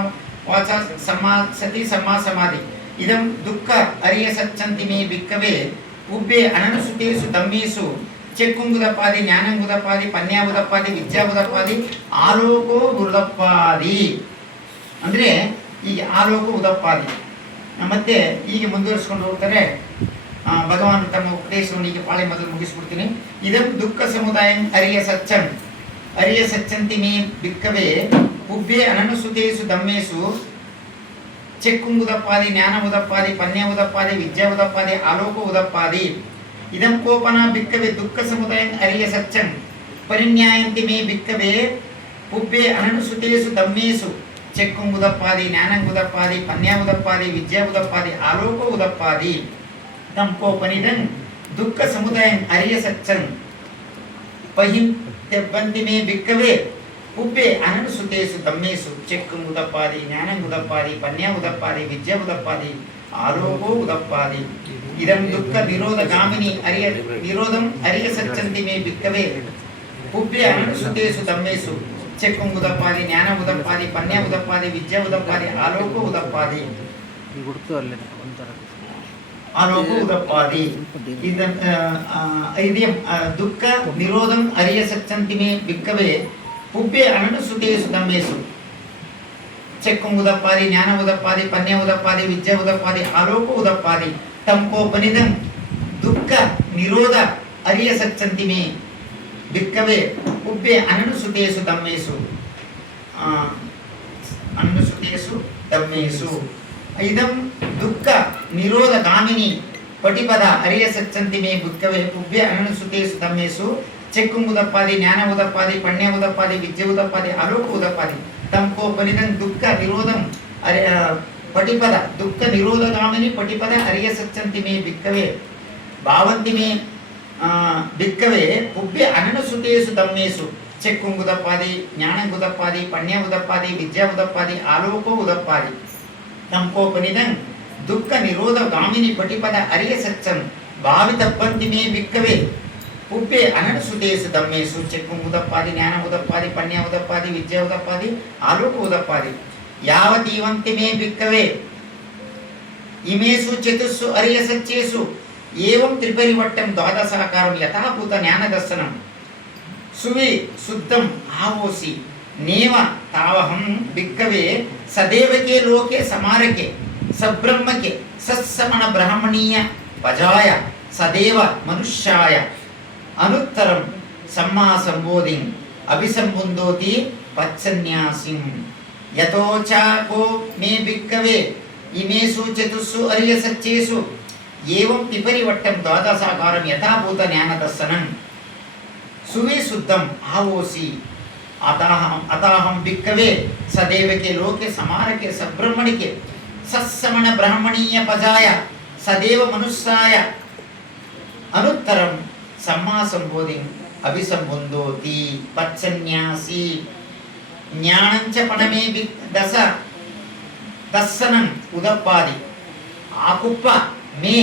ವಾಚ ಸಮ್ಮಾ ಸತಿ ಸಮ್ಮಾ ಸಮಾಧಿ ಇದಂ ದುಃಖ ಅರಿಯ ಸಚ್ಚಂತಿ ಮೇ ಬಿಕ್ಕವೇ ಉಬ್ಬೆ ಅನನುಸುತೇಸು ದಮ್ಮೇಸು ಚೆಕ್ಕುಂಗುದಪ್ಪಾದಿ ಜ್ಞಾನಂಗುದಪ್ಪಾದಿ ಪನ್ಯಾವುದಪ್ಪಾದಿ ವಿದ್ಯಾವುದಪ್ಪಾದಿ ಆಲೋಕೋ ಗುರುದಪ್ಪಾದಿ ಅಂದರೆ ಈಗ ಆಲೋಕ ಉದಪ್ಪಾದಿ ಮತ್ತೆ ಹೀಗೆ ಮುಂದುವರಿಸ್ಕೊಂಡು ಹೋಗ್ತಾರೆ. ಭಗವಾನ್ ತಮ್ಮ ಉಪದೇಶವನ್ನು ಈಗ ಪಾಳೆ ಮೊದಲು ಮುಗಿಸ್ಬಿಡ್ತೀನಿ. ಇದಂ ದುಃಖ ಸಮುದಾಯ ಅರಿಯ ಸಚ್ಚನ್ ಅರಿಯ ಸಚ್ಚಂತಿ ಮೇ ಬಿಕ್ಕವೇ ಉಬ್ಬೆ ಅನನುಸುತೇಸು ದಮ್ಮೇಸು ಚೆಕ್ಕುಂಗುದಪ್ಪಾದಿ ಜ್ಞಾನ ಉದಪ್ಪಾದಿ ಪನ್ಯ ಉದಪ್ಪಾದಿ ವಿದ್ಯಾ ಉದಪ್ಪಾದಿ ಆಲೋಕ ಉದಪ್ಪಾದಿ ಇದಂ ಕೋಪನ ಬಿಕ್ಕವೇ ದುಃಖ ಸಮುದಾಯ ಅರಿಯ ಸಚ್ಚನ್ ಪರಿನ್ಯಾಯಂತಿ ಮೇ ಬಿಕ್ಕವೇ ಉಬ್ಬೆ ಅನನುಸುತೇಸು ದಮ್ಮೇಸು ಚೆಕ್ಕುಂಗುದಪ್ಪಾದಿ ಜ್ಞಾನಂಗುದಪ್ಪಾದಿ ಪನ್ಯಾವುದಪ್ಪಾದಿ ವಿದ್ಯಾವುದಪ್ಪಾದಿ ಆಲೋಕ ಉದಪ್ಪಾದಿ ತಂ ಕೋಪನಿದಂ ದುಃಖ ಸಮುದಾಯ ಅರಿಯ ಸಚ್ಚನ್ ಪಹಿಂ ತೆಬ್ಬಂತಿ ಮೇ ಬಿಕ್ಕವೇ ಉಬ್ಬೆ ಅನನುಸುತೇಸು ದಮ್ಮೇಸು ಚೆಕ್ಕುಂಗುದಪ್ಪಾದಿ ಜ್ಞಾನಂಗುದಪ್ಪಾದಿ ಪನ್ಯಾವುದಪ್ಪಾದಿ ವಿದ್ಯಾವುದಪ್ಪಾದಿ ಆಲೋಕೋ ಉದಪ್ಪಾದಿ ಇದಂ ದುಃಖ ನಿರೋಧಗಾಮಿನಿ ಅರಿಯ ನಿರೋಧಂ ಅರಿಯ ಸಚ್ಚಂತಿ ಮೇ ಬಿಕ್ಕವೇ ಉಬ್ಬೆ ಅನನುಸುತೇಸು ದಮ್ಮೇಸು ಚೆಕ್ಕುಂಗುದಪ್ಪಾದಿ ಜ್ಞಾನ ಉದಪ್ಪಾದಿ ಪನ್ಯ ಉದಪ್ಪಾದಿ ವಿದ್ಯಾ ಉದಪ್ಪಾದಿ ಆಲೋಕ ಉದಪ್ಪಾದಿ ಆಲೋಕ ಉದಪ್ಪಾದಿ ಇದಂ ದುಃಖ ನಿರೋಧಂ ಅರಿಯ ಸಚ್ಚಂತಿ ಮೇ ಬಿಕ್ಕವೇ ಉಬ್ಬೆ ಅನನುಸುತೇಸು ದಮ್ಮೇಸು ಚೆಕ್ಕುಂಗುದಪ್ಪಾದಿ ಜ್ಞಾನ ಉದಪ್ಪಾದಿ ಪನ್ಯ ಉದಪ್ಪಾದಿ ವಿದ್ಯಾ ಉದಪ್ಪಾದಿ ಆಲೋಕ ಉದಪ್ಪಾದಿ ತಂ ಕೋಪನಿದಂ ದುಃಖ ನಿರೋಧ ಅರಿಯ ಸಚ್ಚಂತಿ ಮೇ ಬಿಕ್ಕವೇ ಉಬ್ಬೆ ಅನನುಸುತೇಸು ದಮ್ಮೇಸು ಅನನುಸುತೇಸು ದಮ್ಮೇಸು ಇದಂ ದುಃಖ ನಿರೋಧಗಾಮಿನಿ ಪಟಿಪದ ಅರಿಯ ಸಚ್ಚಂತಿ ಮೇ ಬಿಕ್ಕವೇ ಉಬ್ಬೆ ಅನನುಸುತೇಸು ದಮ್ಮೇಸು ಚೆಕ್ಕುಂಗುದಪ್ಪಾದಿ ಜ್ಞಾನ ಉದಪ್ಪಾದಿ ಪಣ್ಯ ಉದಪ್ಪಾದಿ ವಿದ್ಯಾ ಉದಪ್ಪಾದಿ ಆಲೋಕ ಉದಪ್ಪಾದಿ ತಂ ಕೋಪನಿದಂ ದುಃಖ ನಿರೋಧಂ ಪಟಿಪದ ದುಃಖ ನಿರೋಧಗಾಮಿನಿ ಪಟಿಪದ ಅರಿಯ ಸಚ್ಚಂತಿ ಮೇ ಬಿಕ್ಕವೇ ಭಾವಂತಿ ಮೇ ಬಿಕ್ಕವೇ ಉಬ್ಬೆ ಅನನುಸುತೇಸು ದಮ್ಮೇಸು ಚೆಕ್ಕುಂಗುದಪ್ಪಾದಿ ಜ್ಞಾನಂಗುದಪ್ಪಾದಿ ಪಣ್ಯ ಉದಪ್ಪಾದಿ ವಿದ್ಯಾ ಉದಪ್ಪಾದಿ ಆಲೋಕ ಉದಪ್ಪಾದಿ ತಂ ಕೋಪನಿದಂ ದುಃಖ ನಿರೋಧಗಾಮಿನಿ ಪಟಿಪದ ಅರಿಯ ಸಚ್ಚನ್ ಭಾವಿತಪ್ಪಂತಿ ಮೇ ಬಿಕ್ಕವೇ ಉಬ್ಬೆ ಅನನುಸುತೇಸು ದಮ್ಮೇಸು ಚೆಕ್ಕುಂಗುದಪ್ಪಾದಿ ಜ್ಞಾನ ಉದಪ್ಪಾದಿ ಪಣ್ಯ ಉದಪ್ಪಾದಿ ವಿದ್ಯಾ ಉದಪ್ಪಾದಿ ಆಲೋಕ ಉದಪ್ಪಾದಿ ಯಾವತೀವಂತಿ ಮೇ ಬಿಕ್ಕವೇ ಇಮೇಸು ಚತುಸ್ಸು ಅರಿಯ ಸಚ್ಚೇಸು ಏವಂ ತ್ರಿಪರಿವಟ್ಟಂ ದ್ವಾದಸಾಕಾರಂ ಯಥಾಭೂತ ಜ್ಞಾನದರ್ಶನಂ ಸುವಿ ಶುದ್ಧಂ ಆವೋಸಿ ನೇವ ತಾವಹಂ ಬಿಕ್ಕವೇ ಸದೇವಕೆ ಲೋಕೆ ಸಮಾರಕೆ ಸಬ್ರಹ್ಮಕೆ ಸತ್ಸಮಣ ಬ್ರಾಹ್ಮಣೀಯ ಪಜಾಯ ಸದೇವ ಮನುಷ್ಯಾಯ ಅನುತ್ತರಂ ಸಮ್ಮಾ ಸಂಬೋಧಿಂ ಅಭಿಸಂಬುಂದೋತಿ ಪತ್ಸನ್ಯಾಸಿಂ ಯಥೋಚಾಕೋ ಮೇ ಬಿಕ್ಕವೇ ಇಮೇಸು ಚತುಸ್ಸು ಅರಿಯ ಸಚ್ಚೇಸು ಏವಂ ತ್ರಿಪರಿವಟ್ಟಂ ದ್ವಾದಸಾಕಾರಂ ಯಥಾಭೂತ ಜ್ಞಾನದರ್ಶನಂ ಸುವಿ ಶುದ್ಧಂ ಆವೋಸಿ ಅತಾಹಂ ಬಿಕ್ಕವೇ ಸದೇವಕೆ ಲೋಕೆ ಸಮಾರಕೆ ಸಬ್ರಹ್ಮಣಿಕೆ ಸತ್ಸಮಣ ಬ್ರಾಹ್ಮಣೀಯ ಪಜಾಯ ಸದೇವ ಮನುಷ್ಯಾಯ ಅನುತ್ತರಂ ಸಮ್ಮಾ ಸಂಬೋಧಿಂ ಅಭಿಸಂಬುಂದೋತಿ ಪತ್ಸನ್ಯಾಸಿ ಜ್ಞಾನಂಚ ಪಣಮೇ ದರ್ಶನಂ ಉದಪ್ಪಾದಿ ಆಕುಪ್ಪ ಮೇ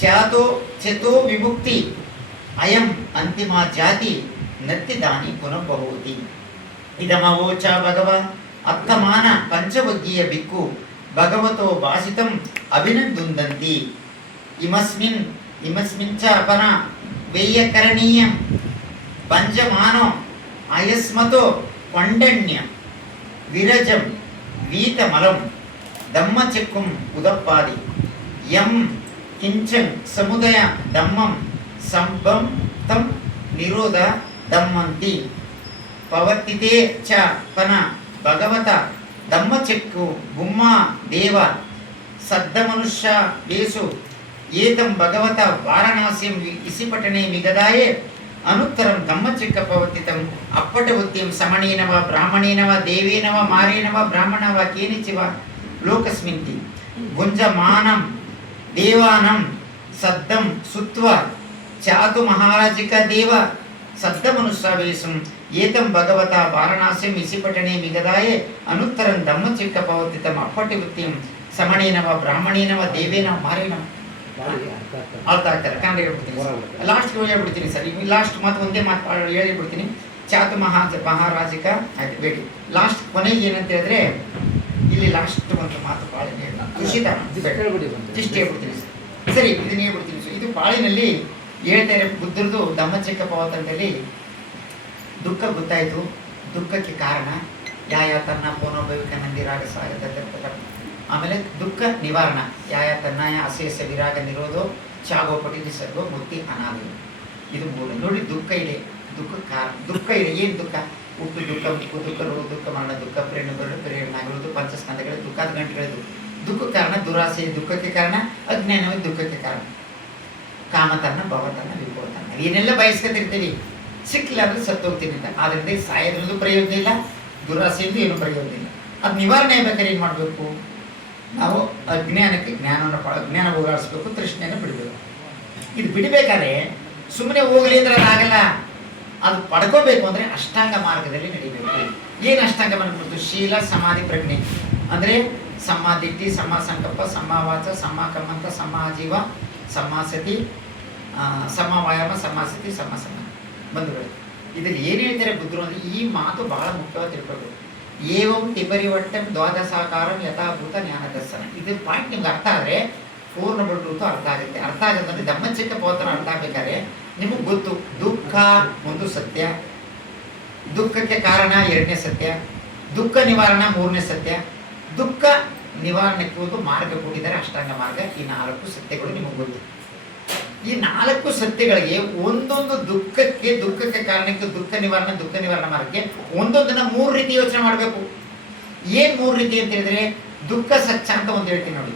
ಚತೋ ವಿಮುಕ್ತಿ ಅಯಂ ಅಂತಿಮ ಜಾತಿ ನತ್ತಿದಾನಿ ಪುನಃಬಹುತಿ ಇದಮವೋಚ ಭಗವ ಅರ್ಥಮಾನ ಪಂಚವಗ್ಗಿಯ ಬಿಕ್ಕು ಭಗವತೋ ಭಾಷಿತಂ ಅಭಿನಂದುಂದಂತಿ ಇಮಸ್ಮಿನ್ ಚ ಅಪನ ವೈಯಕರಣೀಯಂ ಪಂಚಮಾನೋ ಅಯಸ್ಮತೋ ಕೊಂಡಣ್ಯ ವಿರಜಂ ವೀತಮಲಂ ದಮ್ಮಚಕ್ಕುಂ ಉದಪ್ಪಾದಿ ಯಂ ಕಿಂಚನ್ ಸಮುದಯ ದಮ್ಮಂ ಸಂಭಂ ತಂ ನಿರೋಧ ದಮ್ಮಂತಿ ಪವರ್ತಿತೆ ಚ ಪನ ಭಗವತ ದಮ್ಮಚಕ್ಕು ಗುಮ್ಮ ದೇವ ಸದ್ದ ಮನುಷ್ಯ ಬೇಸು ಏತಂ ಭಗವತ ವಾರಣಾಸಿಂ ಇಸಿಪಟನೆ ಮಿಗದಾಯೇ ಅನುತ್ತರಂ ದಮ್ಮಚಿಕ್ಕ ಪವತಿತಂ ಅಪ್ಪಟವೃತ್ತಿಂ ಸಮಣೇನವ ಬ್ರಾಹ್ಮಣೇನವ ದೇವೇನವ ಮಾರೇನವ ಬ್ರಾಹ್ಮಣವ ಕೇನಿಚಿವ ಲೋಕಸ್ಮಿಂತಿ ಗುಂಜಮಾನಂ ದೇವಾನಂ ಸದ್ದಂ ಸುತ್ವ ಚಾತು ಮಹಾರಾಜಿಕ ದೇವ ಸದ್ದ ಮನುಷ್ಯವೇಶಂ ಏತಂ ಭಗವತ ವಾರಣಾಸಿಂ ಇಸಿಪಟನೆ ಮಿಗದಾಯೇ ಅನುತ್ತರಂ ದಮ್ಮಚಿಕ್ಕ ಪವತಿತಂ ಅಪ್ಪಟವೃತ್ತಿಂ ಸಮಣೇನವ ಬ್ರಾಹ್ಮಣೇನವ ದೇವೇನವ ಮಾರೇನವ ಅರ್ಥ ಆಗ್ತಾರೆ. ಕನ್ನಡ ಹೇಳ್ಬಿಡ್ತೀನಿ, ಲಾಸ್ಟ್ ಹೇಳ್ಬಿಡ್ತೀನಿ ಸರ್. ಈಗ ಲಾಸ್ಟ್ ಮಾತು ಒಂದೇ ಮಾತು ಹೇಳಿಬಿಡ್ತೀನಿ. ಚಾತು ಮಹಾರಾಜಿಕ ಆಯ್ತು ಬೇಡಿ. ಲಾಸ್ಟ್ ಕೊನೆಗೆ ಏನಂತ ಹೇಳಿದ್ರೆ ಇಲ್ಲಿ ಲಾಸ್ಟ್ ಒಂದು ಮಾತು ಪಾಳಿನ ಖುಷಿತ ಇಷ್ಟು ಹೇಳ್ಬಿಡ್ತೀನಿ ಸರ್. ಸರಿ, ಇದನ್ನ ಹೇಳ್ಬಿಡ್ತೀನಿ ಸರ್. ಇದು ಪಾಳಿನಲ್ಲಿ ಹೇಳ್ತಾರೆ ಬುದ್ಧರದು ದಮ್ಮಚಿಕ್ಕ ಪವತನದಲ್ಲಿ ದುಃಖ ಗೊತ್ತಾಯಿತು. ದುಃಖಕ್ಕೆ ಕಾರಣ ಯಾಯ ತನ್ನ ಪೋನೋಭವಿಕ ನಂದಿರಾಗ ಸಾಗತ. ಆಮೇಲೆ ದುಃಖ ನಿವಾರಣ ಯಾಯ ತನ್ನಾಯ ಅಶೇಷ ವಿರಾಗ ನಿರೋಧೋ ಚಾಗೋಪಟಿ ನಿಸರ್ಗೋ ಮುಕ್ತಿ ಅನಾದಿ. ಇದು ಮೂಲ ನೋಡಿ. ದುಃಖ ಇದೆ, ದುಃಖ ಕಾರಣ. ದುಃಖ ಇದೆ, ಏನು ದುಃಖ? ಹುಟ್ಟು ದುಃಖ, ಮುಕ್ಕು ದುಃಖ, ರೋಗ ದುಃಖ, ಮರಣ ದುಃಖ, ಪ್ರೇರಣೆಗಳು, ಪಂಚಸ್ಕಂದಗಳು, ದುಃಖದ ಗಂಟೆಗಳು. ದುಃಖ ಕಾರಣ ದುರಾಸೆ, ದುಃಖಕ್ಕೆ ಕಾರಣ ಅಜ್ಞಾನವೇ ದುಃಖಕ್ಕೆ ಕಾರಣ. ಕಾಮತನ, ಭವತನ, ವಿಭವತನ ಏನೆಲ್ಲ ಬಯಸ್ಕೊತಿರ್ತೀವಿ, ಸಿಕ್ಕಿಲ್ಲ ಅಂದ್ರೆ ಸತ್ತೋಗ್ತೀನಿ ಅಂತ. ಆದ್ರಿಂದ ಸಾಯೋದ್ರಲ್ಲೂ ಪ್ರಯೋಜನ ಇಲ್ಲ, ದುರಾಸೆಯಿಂದ ಏನು ಪ್ರಯೋಜನ ಇಲ್ಲ. ಅದು ನಿವಾರಣೆ ಆಗ್ಬೇಕಾದ್ರೆ ಏನು ಮಾಡಬೇಕು? ನಾವು ಅಜ್ಞಾನಕ್ಕೆ ಜ್ಞಾನ ಹೋಗಾಡಿಸ್ಬೇಕು, ತೃಷ್ಣೆಯನ್ನು ಬಿಡಬೇಕು. ಇದು ಬಿಡಬೇಕಾದ್ರೆ ಸುಮ್ಮನೆ ಹೋಗಲಿ ಅಂದ್ರೆ ಅದಾಗಲ್ಲ. ಅದು ಪಡ್ಕೋಬೇಕು ಅಂದರೆ ಅಷ್ಟಾಂಗ ಮಾರ್ಗದಲ್ಲಿ ನಡಿಬೇಕು. ಏನು ಅಷ್ಟಾಂಗ ಮಾರ್ಗ? ಶೀಲ, ಸಮಾಧಿ, ಪ್ರಜ್ಞೆ. ಅಂದರೆ ಸಮಾಧಿಟ್ಟಿ, ಸಮ ಸಂಕಲ್ಪ, ಸಮಾವಾಚ, ಸಮಾಕರ್ಮಂತ, ಸಮಾಜೀವ, ಸಮಾಸತಿ, ಸಮವಾಯಾಮ, ಸಮಾಸತಿ, ಸಮ ಬಂಧುಗಳು. ಇದರಲ್ಲಿ ಏನು ಹೇಳ್ತಾರೆ ಬುದ್ಧರು ಅಂದರೆ ಈ ಮಾತು ಬಹಳ ಮುಖ್ಯವಾಗಿ ತಿಳ್ಕೊಳ್ಬೇಕು. ಏವಂ ತಿಪರಿವಟ್ಟಂ ದ್ವಾದಸಾಕಾರಂ ಯಥಾಭೂತ ಜ್ಞಾನ ದರ್ಶನ. ಇದು ಪಾಯಿಂಟ್ ನಿಮ್ಗೆ ಅರ್ಥ ಆದರೆ ಪೂರ್ಣ ಬಿಟ್ಟು ಅರ್ಥ ಆಗುತ್ತೆ. ಅರ್ಥ ಆಗುತ್ತೆ ಅಂದರೆ ದಮ್ಮಚಿಕ್ಕ ಪವತನ ಅರ್ಥ ಆಗ್ಬೇಕಾದ್ರೆ ನಿಮಗೆ ಗೊತ್ತು, ದುಃಖ ಒಂದು ಸತ್ಯ, ದುಃಖಕ್ಕೆ ಕಾರಣ ಎರಡನೇ ಸತ್ಯ, ದುಃಖ ನಿವಾರಣ ಮೂರನೇ ಸತ್ಯ, ದುಃಖ ನಿವಾರಣೆಗೆ ಒಂದು ಮಾರ್ಗ ಕೊಟ್ಟಿದ್ದಾರೆ, ಅಷ್ಟಾಂಗ ಮಾರ್ಗ. ಈ 4 ಸತ್ಯಗಳು ನಿಮಗೆ ಗೊತ್ತು. ಈ 4 ಸತ್ಯಗಳಿಗೆ ಒಂದೊಂದು ದುಃಖಕ್ಕೆ ಕಾರಣಕ್ಕೆ ದುಃಖ ನಿವಾರಣೆ ಮಾರ್ಗಕ್ಕೆ ಒಂದೊಂದನ್ನ 3 ರೀತಿ ಯೋಚನೆ ಮಾಡಬೇಕು. ಏನ್ 3 ರೀತಿ ಅಂತ ಹೇಳಿದ್ರೆ, ದುಃಖ ಸಚ್ಚ ಅಂತ ಒಂದು ಹೇಳ್ತೀನಿ ನೋಡಿ.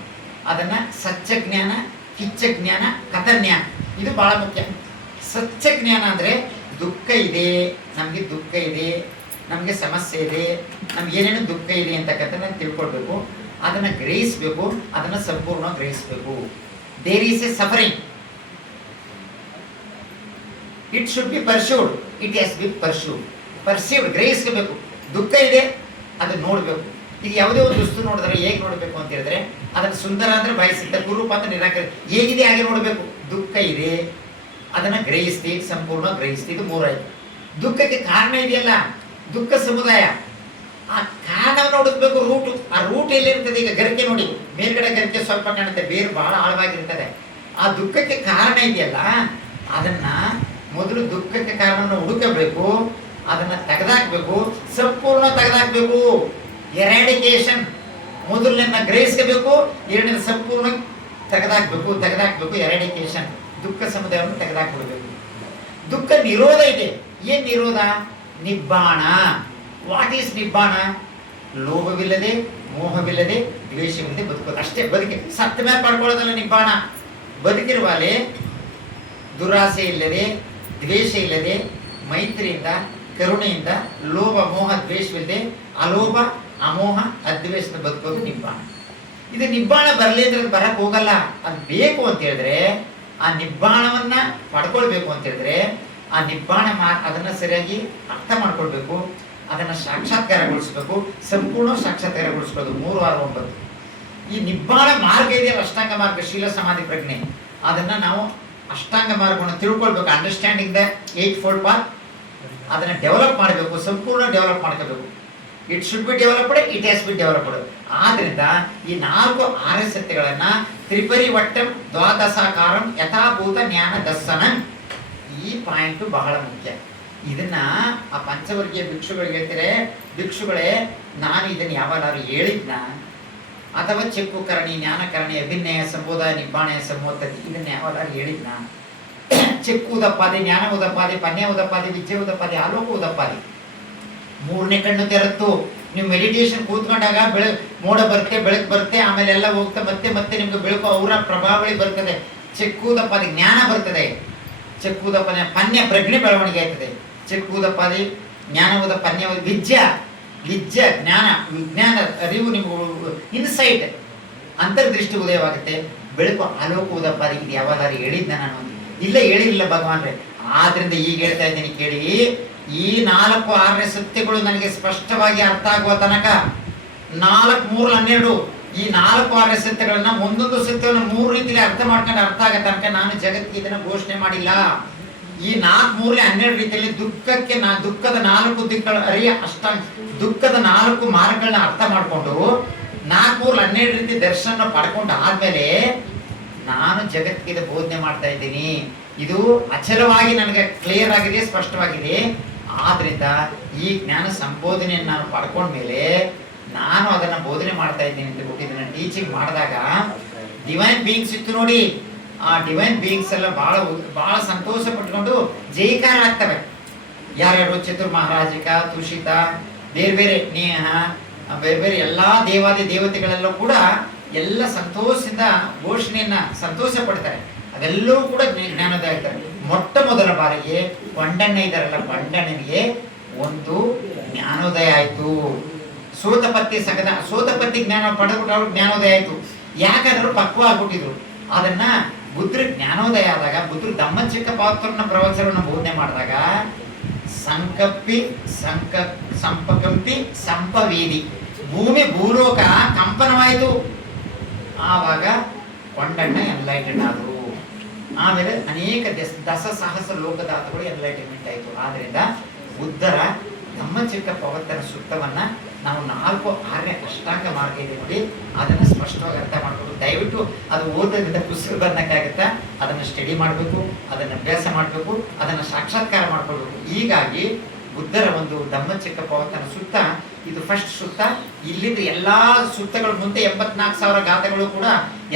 ಅದನ್ನ ಸಚ್ಚ ಜ್ಞಾನ, ಕಿಚ್ಚ ಜ್ಞಾನ, ಕಥಜ್ಞಾನ. ಇದು ಬಹಳ ಮುಖ್ಯ. ಸಚ್ಚ ಜ್ಞಾನ ಅಂದ್ರೆ ದುಃಖ ಇದೆ, ನಮ್ಗೆ ದುಃಖ ಇದೆ, ನಮ್ಗೆ ಸಮಸ್ಯೆ ಇದೆ, ನಮ್ಗೆ ಏನೇನು ದುಃಖ ಇದೆ ಅಂತಕ್ಕಂಥ ತಿಳ್ಕೊಳ್ಬೇಕು, ಅದನ್ನ ಗ್ರಹಿಸ್ಬೇಕು, ಅದನ್ನ ಸಂಪೂರ್ಣ ಗ್ರಹಿಸ್ಬೇಕು. There is a suffering, it should be pursued, it has be perceived. ಗ್ರಹಿಸ್ಕೋಬೇಕು. ದುಃಖ ಇದೆ, ಅದನ್ನ ನೋಡ್ಬೇಕು. ಈಗ ಯಾವುದೇ ಒಂದು ವಸ್ತು ನೋಡಿದ್ರೆ ಹೇಗೆ ನೋಡಬೇಕು ಅಂತ ಹೇಳಿದ್ರೆ, ಅದನ್ನು ಸುಂದರ ಅಂದ್ರೆ ಬಯಸಿದ್ದ, ಕುರೂಪ ಅಂತ ನಿರಾಕರಿ, ಹೇಗಿದೆ ಹಾಗೆ ನೋಡಬೇಕು. ದುಃಖ ಇದೆ, ಅದನ್ನ ಗ್ರಹಿಸ್ತಿ, ಸಂಪೂರ್ಣ ಗ್ರಹಿಸ್ತಿ. ಇದು 3 ಆಯ್ತು. ದುಃಖಕ್ಕೆ ಕಾರಣ ಇದೆಯಲ್ಲ, ದುಃಖ ಸಮುದಾಯ, ಆ ಕಾರಣವನ್ನು ಹುಡುಕ್ಬೇಕು. ಆ ರೂಟ್ ಎಲ್ಲಿರ್ತದೆ? ಈಗ ಗರಿಕೆ ನೋಡಿ, ಮೇಲ್ಗಡೆ ಗರಿಕೆ ಸ್ವಲ್ಪ ಕಾಣುತ್ತೆ, ಬೇರು ಬಹಳ ಆಳವಾಗಿರ್ತದೆ. ಆ ದುಃಖಕ್ಕೆ ಕಾರಣ ಇದೆಯಲ್ಲ, ಅದನ್ನ ಮೊದಲು ದುಃಖಕ್ಕೆ ಕಾರಣವನ್ನು ಹುಡುಕಬೇಕು, ಅದನ್ನ ತೆಗೆದಾಕ್ಬೇಕು, ಸಂಪೂರ್ಣ ತೆಗೆದಾಕ್ಬೇಕು. ಎರಾಡಿಕೇಶನ್. ಮೊದಲನ್ನ ಗ್ರಹಿಸಬೇಕು, ಎರಡನೇ ಸಂಪೂರ್ಣ ತೆಗೆದಾಕ್ಬೇಕು. ಎರಾಡಿಕೇಶನ್. ದುಃಖ ಸಮುದಾಯವನ್ನು ತೆಗೆದಾಕ್ಬಿಡ್ಬೇಕು. ದುಃಖ ನಿರೋಧ ಇದೆ. ಏನ್ ನಿರೋಧ? ನಿಬ್ಬಾಣ. What is ನಿಬ್ಬಾಣ? ಲೋಭವಿಲ್ಲದೆ, ಮೋಹವಿಲ್ಲದೆ, ದ್ವೇಷವಿಲ್ಲದೆ ಬದುಕೋದು ಅಷ್ಟೇ. ಬದುಕಿ ಸತ್ತ ಮೇಲೆ ಪಡ್ಕೊಳ್ಳೋದಲ್ಲ ನಿಬ್ಬಾಣ. ಬದುಕಿರುವಾಲೆ ದುರಾಸೆ ಇಲ್ಲದೆ, ದ್ವೇಷ ಇಲ್ಲದೆ, ಮೈತ್ರಿಯಿಂದ, ಕರುಣೆಯಿಂದ, ಲೋಭ ಮೋಹ ದ್ವೇಷವಿಲ್ಲದೆ, ಅಲೋಭ ಅಮೋಹ ಅದ್ವೇಷದ ಬದುಕೋದು ನಿಬ್ಬಾಣ. ಇದು ನಿಬ್ಬಾಣ ಬರಲಿ ಅಂದ್ರೆ ಬರಕ್ ಹೋಗಲ್ಲ. ಅದು ಬೇಕು ಅಂತ ಹೇಳಿದ್ರೆ, ಆ ನಿಬ್ಬಾಣವನ್ನ ಪಡ್ಕೊಳ್ಬೇಕು ಅಂತ ಹೇಳಿದ್ರೆ, ಆ ನಿಬ್ಬಾಣ ಅದನ್ನ ಸರಿಯಾಗಿ ಅರ್ಥ ಮಾಡ್ಕೊಳ್ಬೇಕು, ಅದನ್ನ ಸಾಕ್ಷಾತ್ಕಾರಗೊಳಿಸ್ಬೇಕು, ಸಂಪೂರ್ಣ ಸಾಕ್ಷಾತ್ಕಾರಗೊಳಿಸ್ಬೋದು. 3, 6, 9 ಈ ನಿಬ್ಬಾಣ ಮಾರ್ಗ ಇದೆಯಲ್ಲ, ಅಷ್ಟಾಂಗ ಮಾರ್ಗ, ಶೀಲ, ಸಮಾಧಿ, ಪ್ರಜ್ಞೆ. ಅದನ್ನ ನಾವು ಅಷ್ಟಾಂಗ ಮಾರ್ಗವನ್ನು ತಿಳ್ಕೊಳ್ಬೇಕು. Understanding the 8-fold path. ಅದನ್ನ ಡೆವಲಪ್ ಮಾಡಬೇಕು, ಸಂಪೂರ್ಣ ಡೆವಲಪ್ ಮಾಡ್ಕೋಬೇಕು. It should B developed, it has B developed. ಆದ್ರಿಂದ ಈ 4 ಆರ್ಯ ಸತ್ಯಗಳನ್ನ ತ್ರಿಪರಿವಟ್ಟಂ ದ್ವಾದಸಾಕಾರಂ ಯಥಾಭೂತ ಜ್ಞಾನ ದರ್ಶನಂ. ಈ ಪಾಯಿಂಟ್ ಬಹಳ ಮುಖ್ಯ. ಇದನ್ನ ಆ ಪಂಚವರ್ಗೀಯ ಭಿಕ್ಷುಗಳಿಗೆ ಹೇಳ್ತಾರೆ, ಭಿಕ್ಷುಗಳೇ ನಾನು ಇದನ್ನು ಯಾವಾಗಾದ್ರೂ ಹೇಳಿದ್ನ? ಅಥವಾ ಚೆಕ್ಕು ಕರಣಿ, ಜ್ಞಾನಕರಣಿ, ಅಭಿನಯ, ಸಂಬೋಧಾಯ, ನಿಬ್ಬಾಣಯ, ಸಂಬೋಧತಿ, ಇದನ್ನ ಯಾವಾಗಾದ್ರೂ ಹೇಳಿದ್ನ? ಚೆಕ್ಕು ಉದಪ್ಪಾದಿ, ಜ್ಞಾನ ಉದಪ್ಪಾದಿ, ಪನ್ಯ ಉದಪ್ಪಾದಿ, ವಿದ್ಯೆ ಉದಪ್ಪಾದಿ, ಆಲೋಕ ಉದಪ್ಪಾದಿ. 3ನೇ ಕಣ್ಣು ತೆರತ್ತು ನೀವು ಮೆಡಿಟೇಷನ್ ಕೂತ್ಕೊಂಡಾಗ ಮೋಡ ಬರುತ್ತೆ, ಬೆಳಕು ಬರುತ್ತೆ, ಆಮೇಲೆ ಎಲ್ಲ ಹೋಗ್ತಾ ಮತ್ತೆ ಮತ್ತೆ ನಿಮ್ಗೆ ಬೆಳಕು ಅವರ ಪ್ರಭಾವಳಿ ಬರ್ತದೆ, ಚೆಕ್ಕುವುದಪ್ಪಾದಿ ಜ್ಞಾನ ಬರ್ತದೆ, ಚೆಕ್ಕುವುದಪ್ಪ ಪನ್ಯ ಪ್ರಜ್ಞೆ ಬೆಳವಣಿಗೆ ಆಯ್ತದೆ, ಚೆಕ್ಕುವುದಪ್ಪಾದಿ ಜ್ಞಾನವುದ ಪನ್ಯ ವಿಜ್ಜ ಜ್ಞಾನ ವಿಜ್ಞಾನ ಅರಿವು ನಿಮ್ಗೆ ಇನ್ಸೈಟ್ ಅಂತರ್ದೃಷ್ಟಿ ಉದಯವಾಗುತ್ತೆ, ಬೆಳಕು ಆಲೋಕವುದಪ್ಪಾದಿ. ಇದು ಯಾವಾಗಾದ್ರೂ ಹೇಳಿದ್ನ ನಾನು? ಇಲ್ಲ ಹೇಳಿಲ್ಲ ಭಗವಾನ್ರೆ. ಆದ್ರಿಂದ ಈಗ ಹೇಳ್ತಾ ಇದ್ದೀನಿ ಕೇಳಿ, ಈ 4 ಸತ್ಯಗಳು ನನಗೆ ಸ್ಪಷ್ಟವಾಗಿ ಅರ್ಥ ಆಗುವ ತನಕ 4 3 12 ಈ 4 ಸತ್ಯಗಳನ್ನ ಒಂದೊಂದು ಸತ್ಯವನ್ನು 3 ರೀತಿಯಲ್ಲಿ ಅರ್ಥ ಮಾಡ್ಕೊಂಡು ಅರ್ಥ ಆಗೋ ತನಕ ನಾನು ಜಗತ್ತಿಗೆ ಇದನ್ನ ಘೋಷಣೆ ಮಾಡಿಲ್ಲ. ಈ 4 3 12 ರೀತಿಯಲ್ಲಿ ದುಃಖಕ್ಕೆ ದುಃಖದ 4 ದಿಕ್ಕಗಳ ದುಃಖದ 4 ಮಾರ್ಗಗಳನ್ನ ಅರ್ಥ ಮಾಡಿಕೊಂಡು 4 3 12 ರೀತಿ ದರ್ಶನ ಪಡ್ಕೊಂಡು ಆದ್ಮೇಲೆ ನಾನು ಜಗತ್ತಿಗೆ ಬೋಧನೆ ಮಾಡ್ತಾ ಇದ್ದೀನಿ. ಇದು ಅಚಲವಾಗಿ ನನಗೆ ಕ್ಲಿಯರ್ ಆಗಿದೆ, ಸ್ಪಷ್ಟವಾಗಿದೆ. ಆದ್ರಿಂದ ಈ ಜ್ಞಾನ ಸಂಬೋಧನೆಯನ್ನು ನಾನು ಪಡ್ಕೊಂಡ್ಮೇಲೆ ನಾನು ಅದನ್ನ ಬೋಧನೆ ಮಾಡ್ತಾ ಇದ್ದೀನಿ ಅಂತ ಬಿಟ್ಟು ಇದನ್ನ ಟೀಚಿಂಗ್ ಮಾಡಿದಾಗ ಡಿವೈನ್ ಬೀಯಿಂಗ್ಸ್ ಇತ್ತು ನೋಡಿ, ಆ ಡಿವೈನ್ ಬೀಯಿಂಗ್ಸ್ ಎಲ್ಲ ಬಹಳ ಸಂತೋಷ ಪಟ್ಕೊಂಡು ಜೈಕಾರ ಆಗ್ತವೆ. ಯಾರ್ಯಾರು ಚತುರ್ ಮಹಾರಾಜಿಕ, ತುಷಿತ, ಬೇರೆ ಬೇರೆ ನೇಹ, ಬೇರೆ ಬೇರೆ ಎಲ್ಲಾ ದೇವಾದಿ ದೇವತೆಗಳೆಲ್ಲ ಕೂಡ ಎಲ್ಲ ಸಂತೋಷದಿಂದ ಘೋಷಣೆಯನ್ನ ಸಂತೋಷ ಪಡ್ತಾರೆ. ಅದೆಲ್ಲವೂ ಕೂಡ ಜ್ಞಾನೋದಯ ಆಗ್ತಾರೆ. ಮೊಟ್ಟ ಮೊದಲ ಬಾರಿಗೆ ಕೊಂಡಣ್ಣ ಇದಾರಲ್ಲ, ಕೊಂಡಣ್ಣನಿಗೆ ಒಂದು ಜ್ಞಾನೋದಯ ಆಯ್ತು. ಸೋತಪತ್ತಿ ಜ್ಞಾನ ಪಡೆದ್ಬಿಟ್ಟು ಅವ್ರಿಗೆ ಜ್ಞಾನೋದಯ ಆಯ್ತು. ಯಾಕಂದ್ರೆ ಪಕ್ವ ಆಗ್ಬಿಟ್ಟಿದ್ರು. ಅದನ್ನ ಬುದ್ಧರು ಜ್ಞಾನೋದಯ ಆದಾಗ, ಬುದ್ಧರು ಧಮ್ಮಚಿಕ್ಕ ಪಾತ್ರನ ಪ್ರವಚನವನ್ನು ಬೋಧನೆ ಮಾಡಿದಾಗ ಸಂಪಕಂಪಿ ಸಂಪವೇದಿ ಭೂಲೋಕ ಕಂಪನವಾಯಿತು. ಆವಾಗ ಕೊಂಡಣ್ಣ ಎನ್ಲೈಟೆಡ್ ಆದರು. ಆಮೇಲೆ ಅನೇಕ ದಸಸಹಸ್ರ ಲೋಕದಾತಗಳು ಎನ್ಲೈಟನ್ಮೆಂಟ್ ಆಯಿತು. ಆದ್ರಿಂದ ಬುದ್ಧರ ಧಮ್ಮಚಿಕ್ಕ ಪ್ರವರ್ತನ ಸೂಕ್ತವನ್ನ ನಾವು 4 6 ಅಷ್ಟಾಂಗ ಮಾರ್ಗ ಇದೆ ನೋಡಿ, ಅದನ್ನ ಸ್ಪಷ್ಟವಾಗಿ ಅರ್ಥ ಮಾಡ್ಕೊಂಡು ದಯವಿಟ್ಟು ಅದು ಓದೋದ್ರಿಂದ ಪುಸ್ತಕ ಬಂದಂಗಾಗುತ್ತಾ ಅದನ್ನ ಸ್ಟಡಿ ಮಾಡಬೇಕು, ಅದನ್ನ ಅಭ್ಯಾಸ ಮಾಡಬೇಕು, ಅದನ್ನ ಸಾಕ್ಷಾತ್ಕಾರ ಮಾಡ್ಕೊಳ್ಬೇಕು. ಹೀಗಾಗಿ ಬುದ್ಧರ ಒಂದು ಧಮ್ಮಚಿಕ್ಕ ಪ್ರವರ್ತನ ಸೂಕ್ತ ಇದು ಫಸ್ಟ್ ಸೂಕ್ತ. ಇಲ್ಲಿಂದ ಎಲ್ಲಾ ಸೂಕ್ತಗಳ ಮುಂದೆ 84,000 ಗಾಥೆಗಳು ಕೂಡ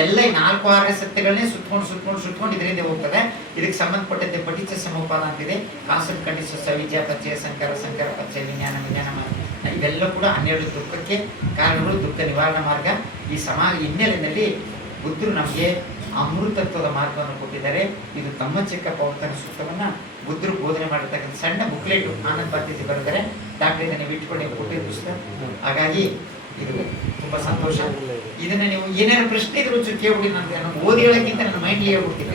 ಎಲ್ಲ 4 6 ಸತ್ಯಗಳನ್ನೇ ಸುತ್ಕೊಂಡು ಇದರಿಂದ ಹೋಗ್ತದೆ. ಇದಕ್ಕೆ ಸಂಬಂಧಪಟ್ಟಂತೆ ಪಠಿತ ಸಮೋಪಾದ ಅಂತಿದೆ, ಕಾನ್ಸೆಪ್ಟ್ ಕಂಡೀಷನ್, ಸವಿಜಯ ಪರಿಚಯ, ಸಂಕರ ಪರಿಚಯ, ವಿಜ್ಞಾನ ಇವೆಲ್ಲ ಕೂಡ 12 ದುಃಖಕ್ಕೆ ಕಾರಣಗಳು, ದುಃಖ ನಿವಾರಣಾ ಮಾರ್ಗ. ಈ ಹಿನ್ನೆಲೆಯಲ್ಲಿ ಬುದ್ಧರು ನಮಗೆ ಅಮೃತತ್ವದ ಮಾರ್ಗವನ್ನು ಕೊಟ್ಟಿದ್ದಾರೆ. ಇದು ಧಮ್ಮಚಿಕ್ಕ ಪ್ರವರ್ತನ ಸೂಕ್ತವನ್ನ ಬುದ್ಧರು ಬೋಧನೆ ಮಾಡಿರ್ತಕ್ಕಂಥ ಸಣ್ಣ ಬುಕ್ಲೆಟ್ ಆನಂದ್ ಪಾರ್ಟಿಸಿ ಬರೆದರೆ ಡಾಕ್ಟರ್ ಇದನ್ನು ಬಿಟ್ಕೊಂಡು ಕೊಟ್ಟಿದ್ದ ಪುಸ್ತಕ. ಹಾಗಾಗಿ ಇದು ತುಂಬಾ ಸಂತೋಷ. ಇದನ್ನ ನೀವು ಏನಾದ್ರು ಪ್ರಶ್ನೆ ಇದ್ರು ಕೇಳ್ಬಿಡಿ, ನಾನು ಓದಿ ಹೇಳಕ್ಕಿಂತ ನನ್ನ ಮೈಂಡ್ ಹೇಳ್ಬಿಡ್ತೀನಿ.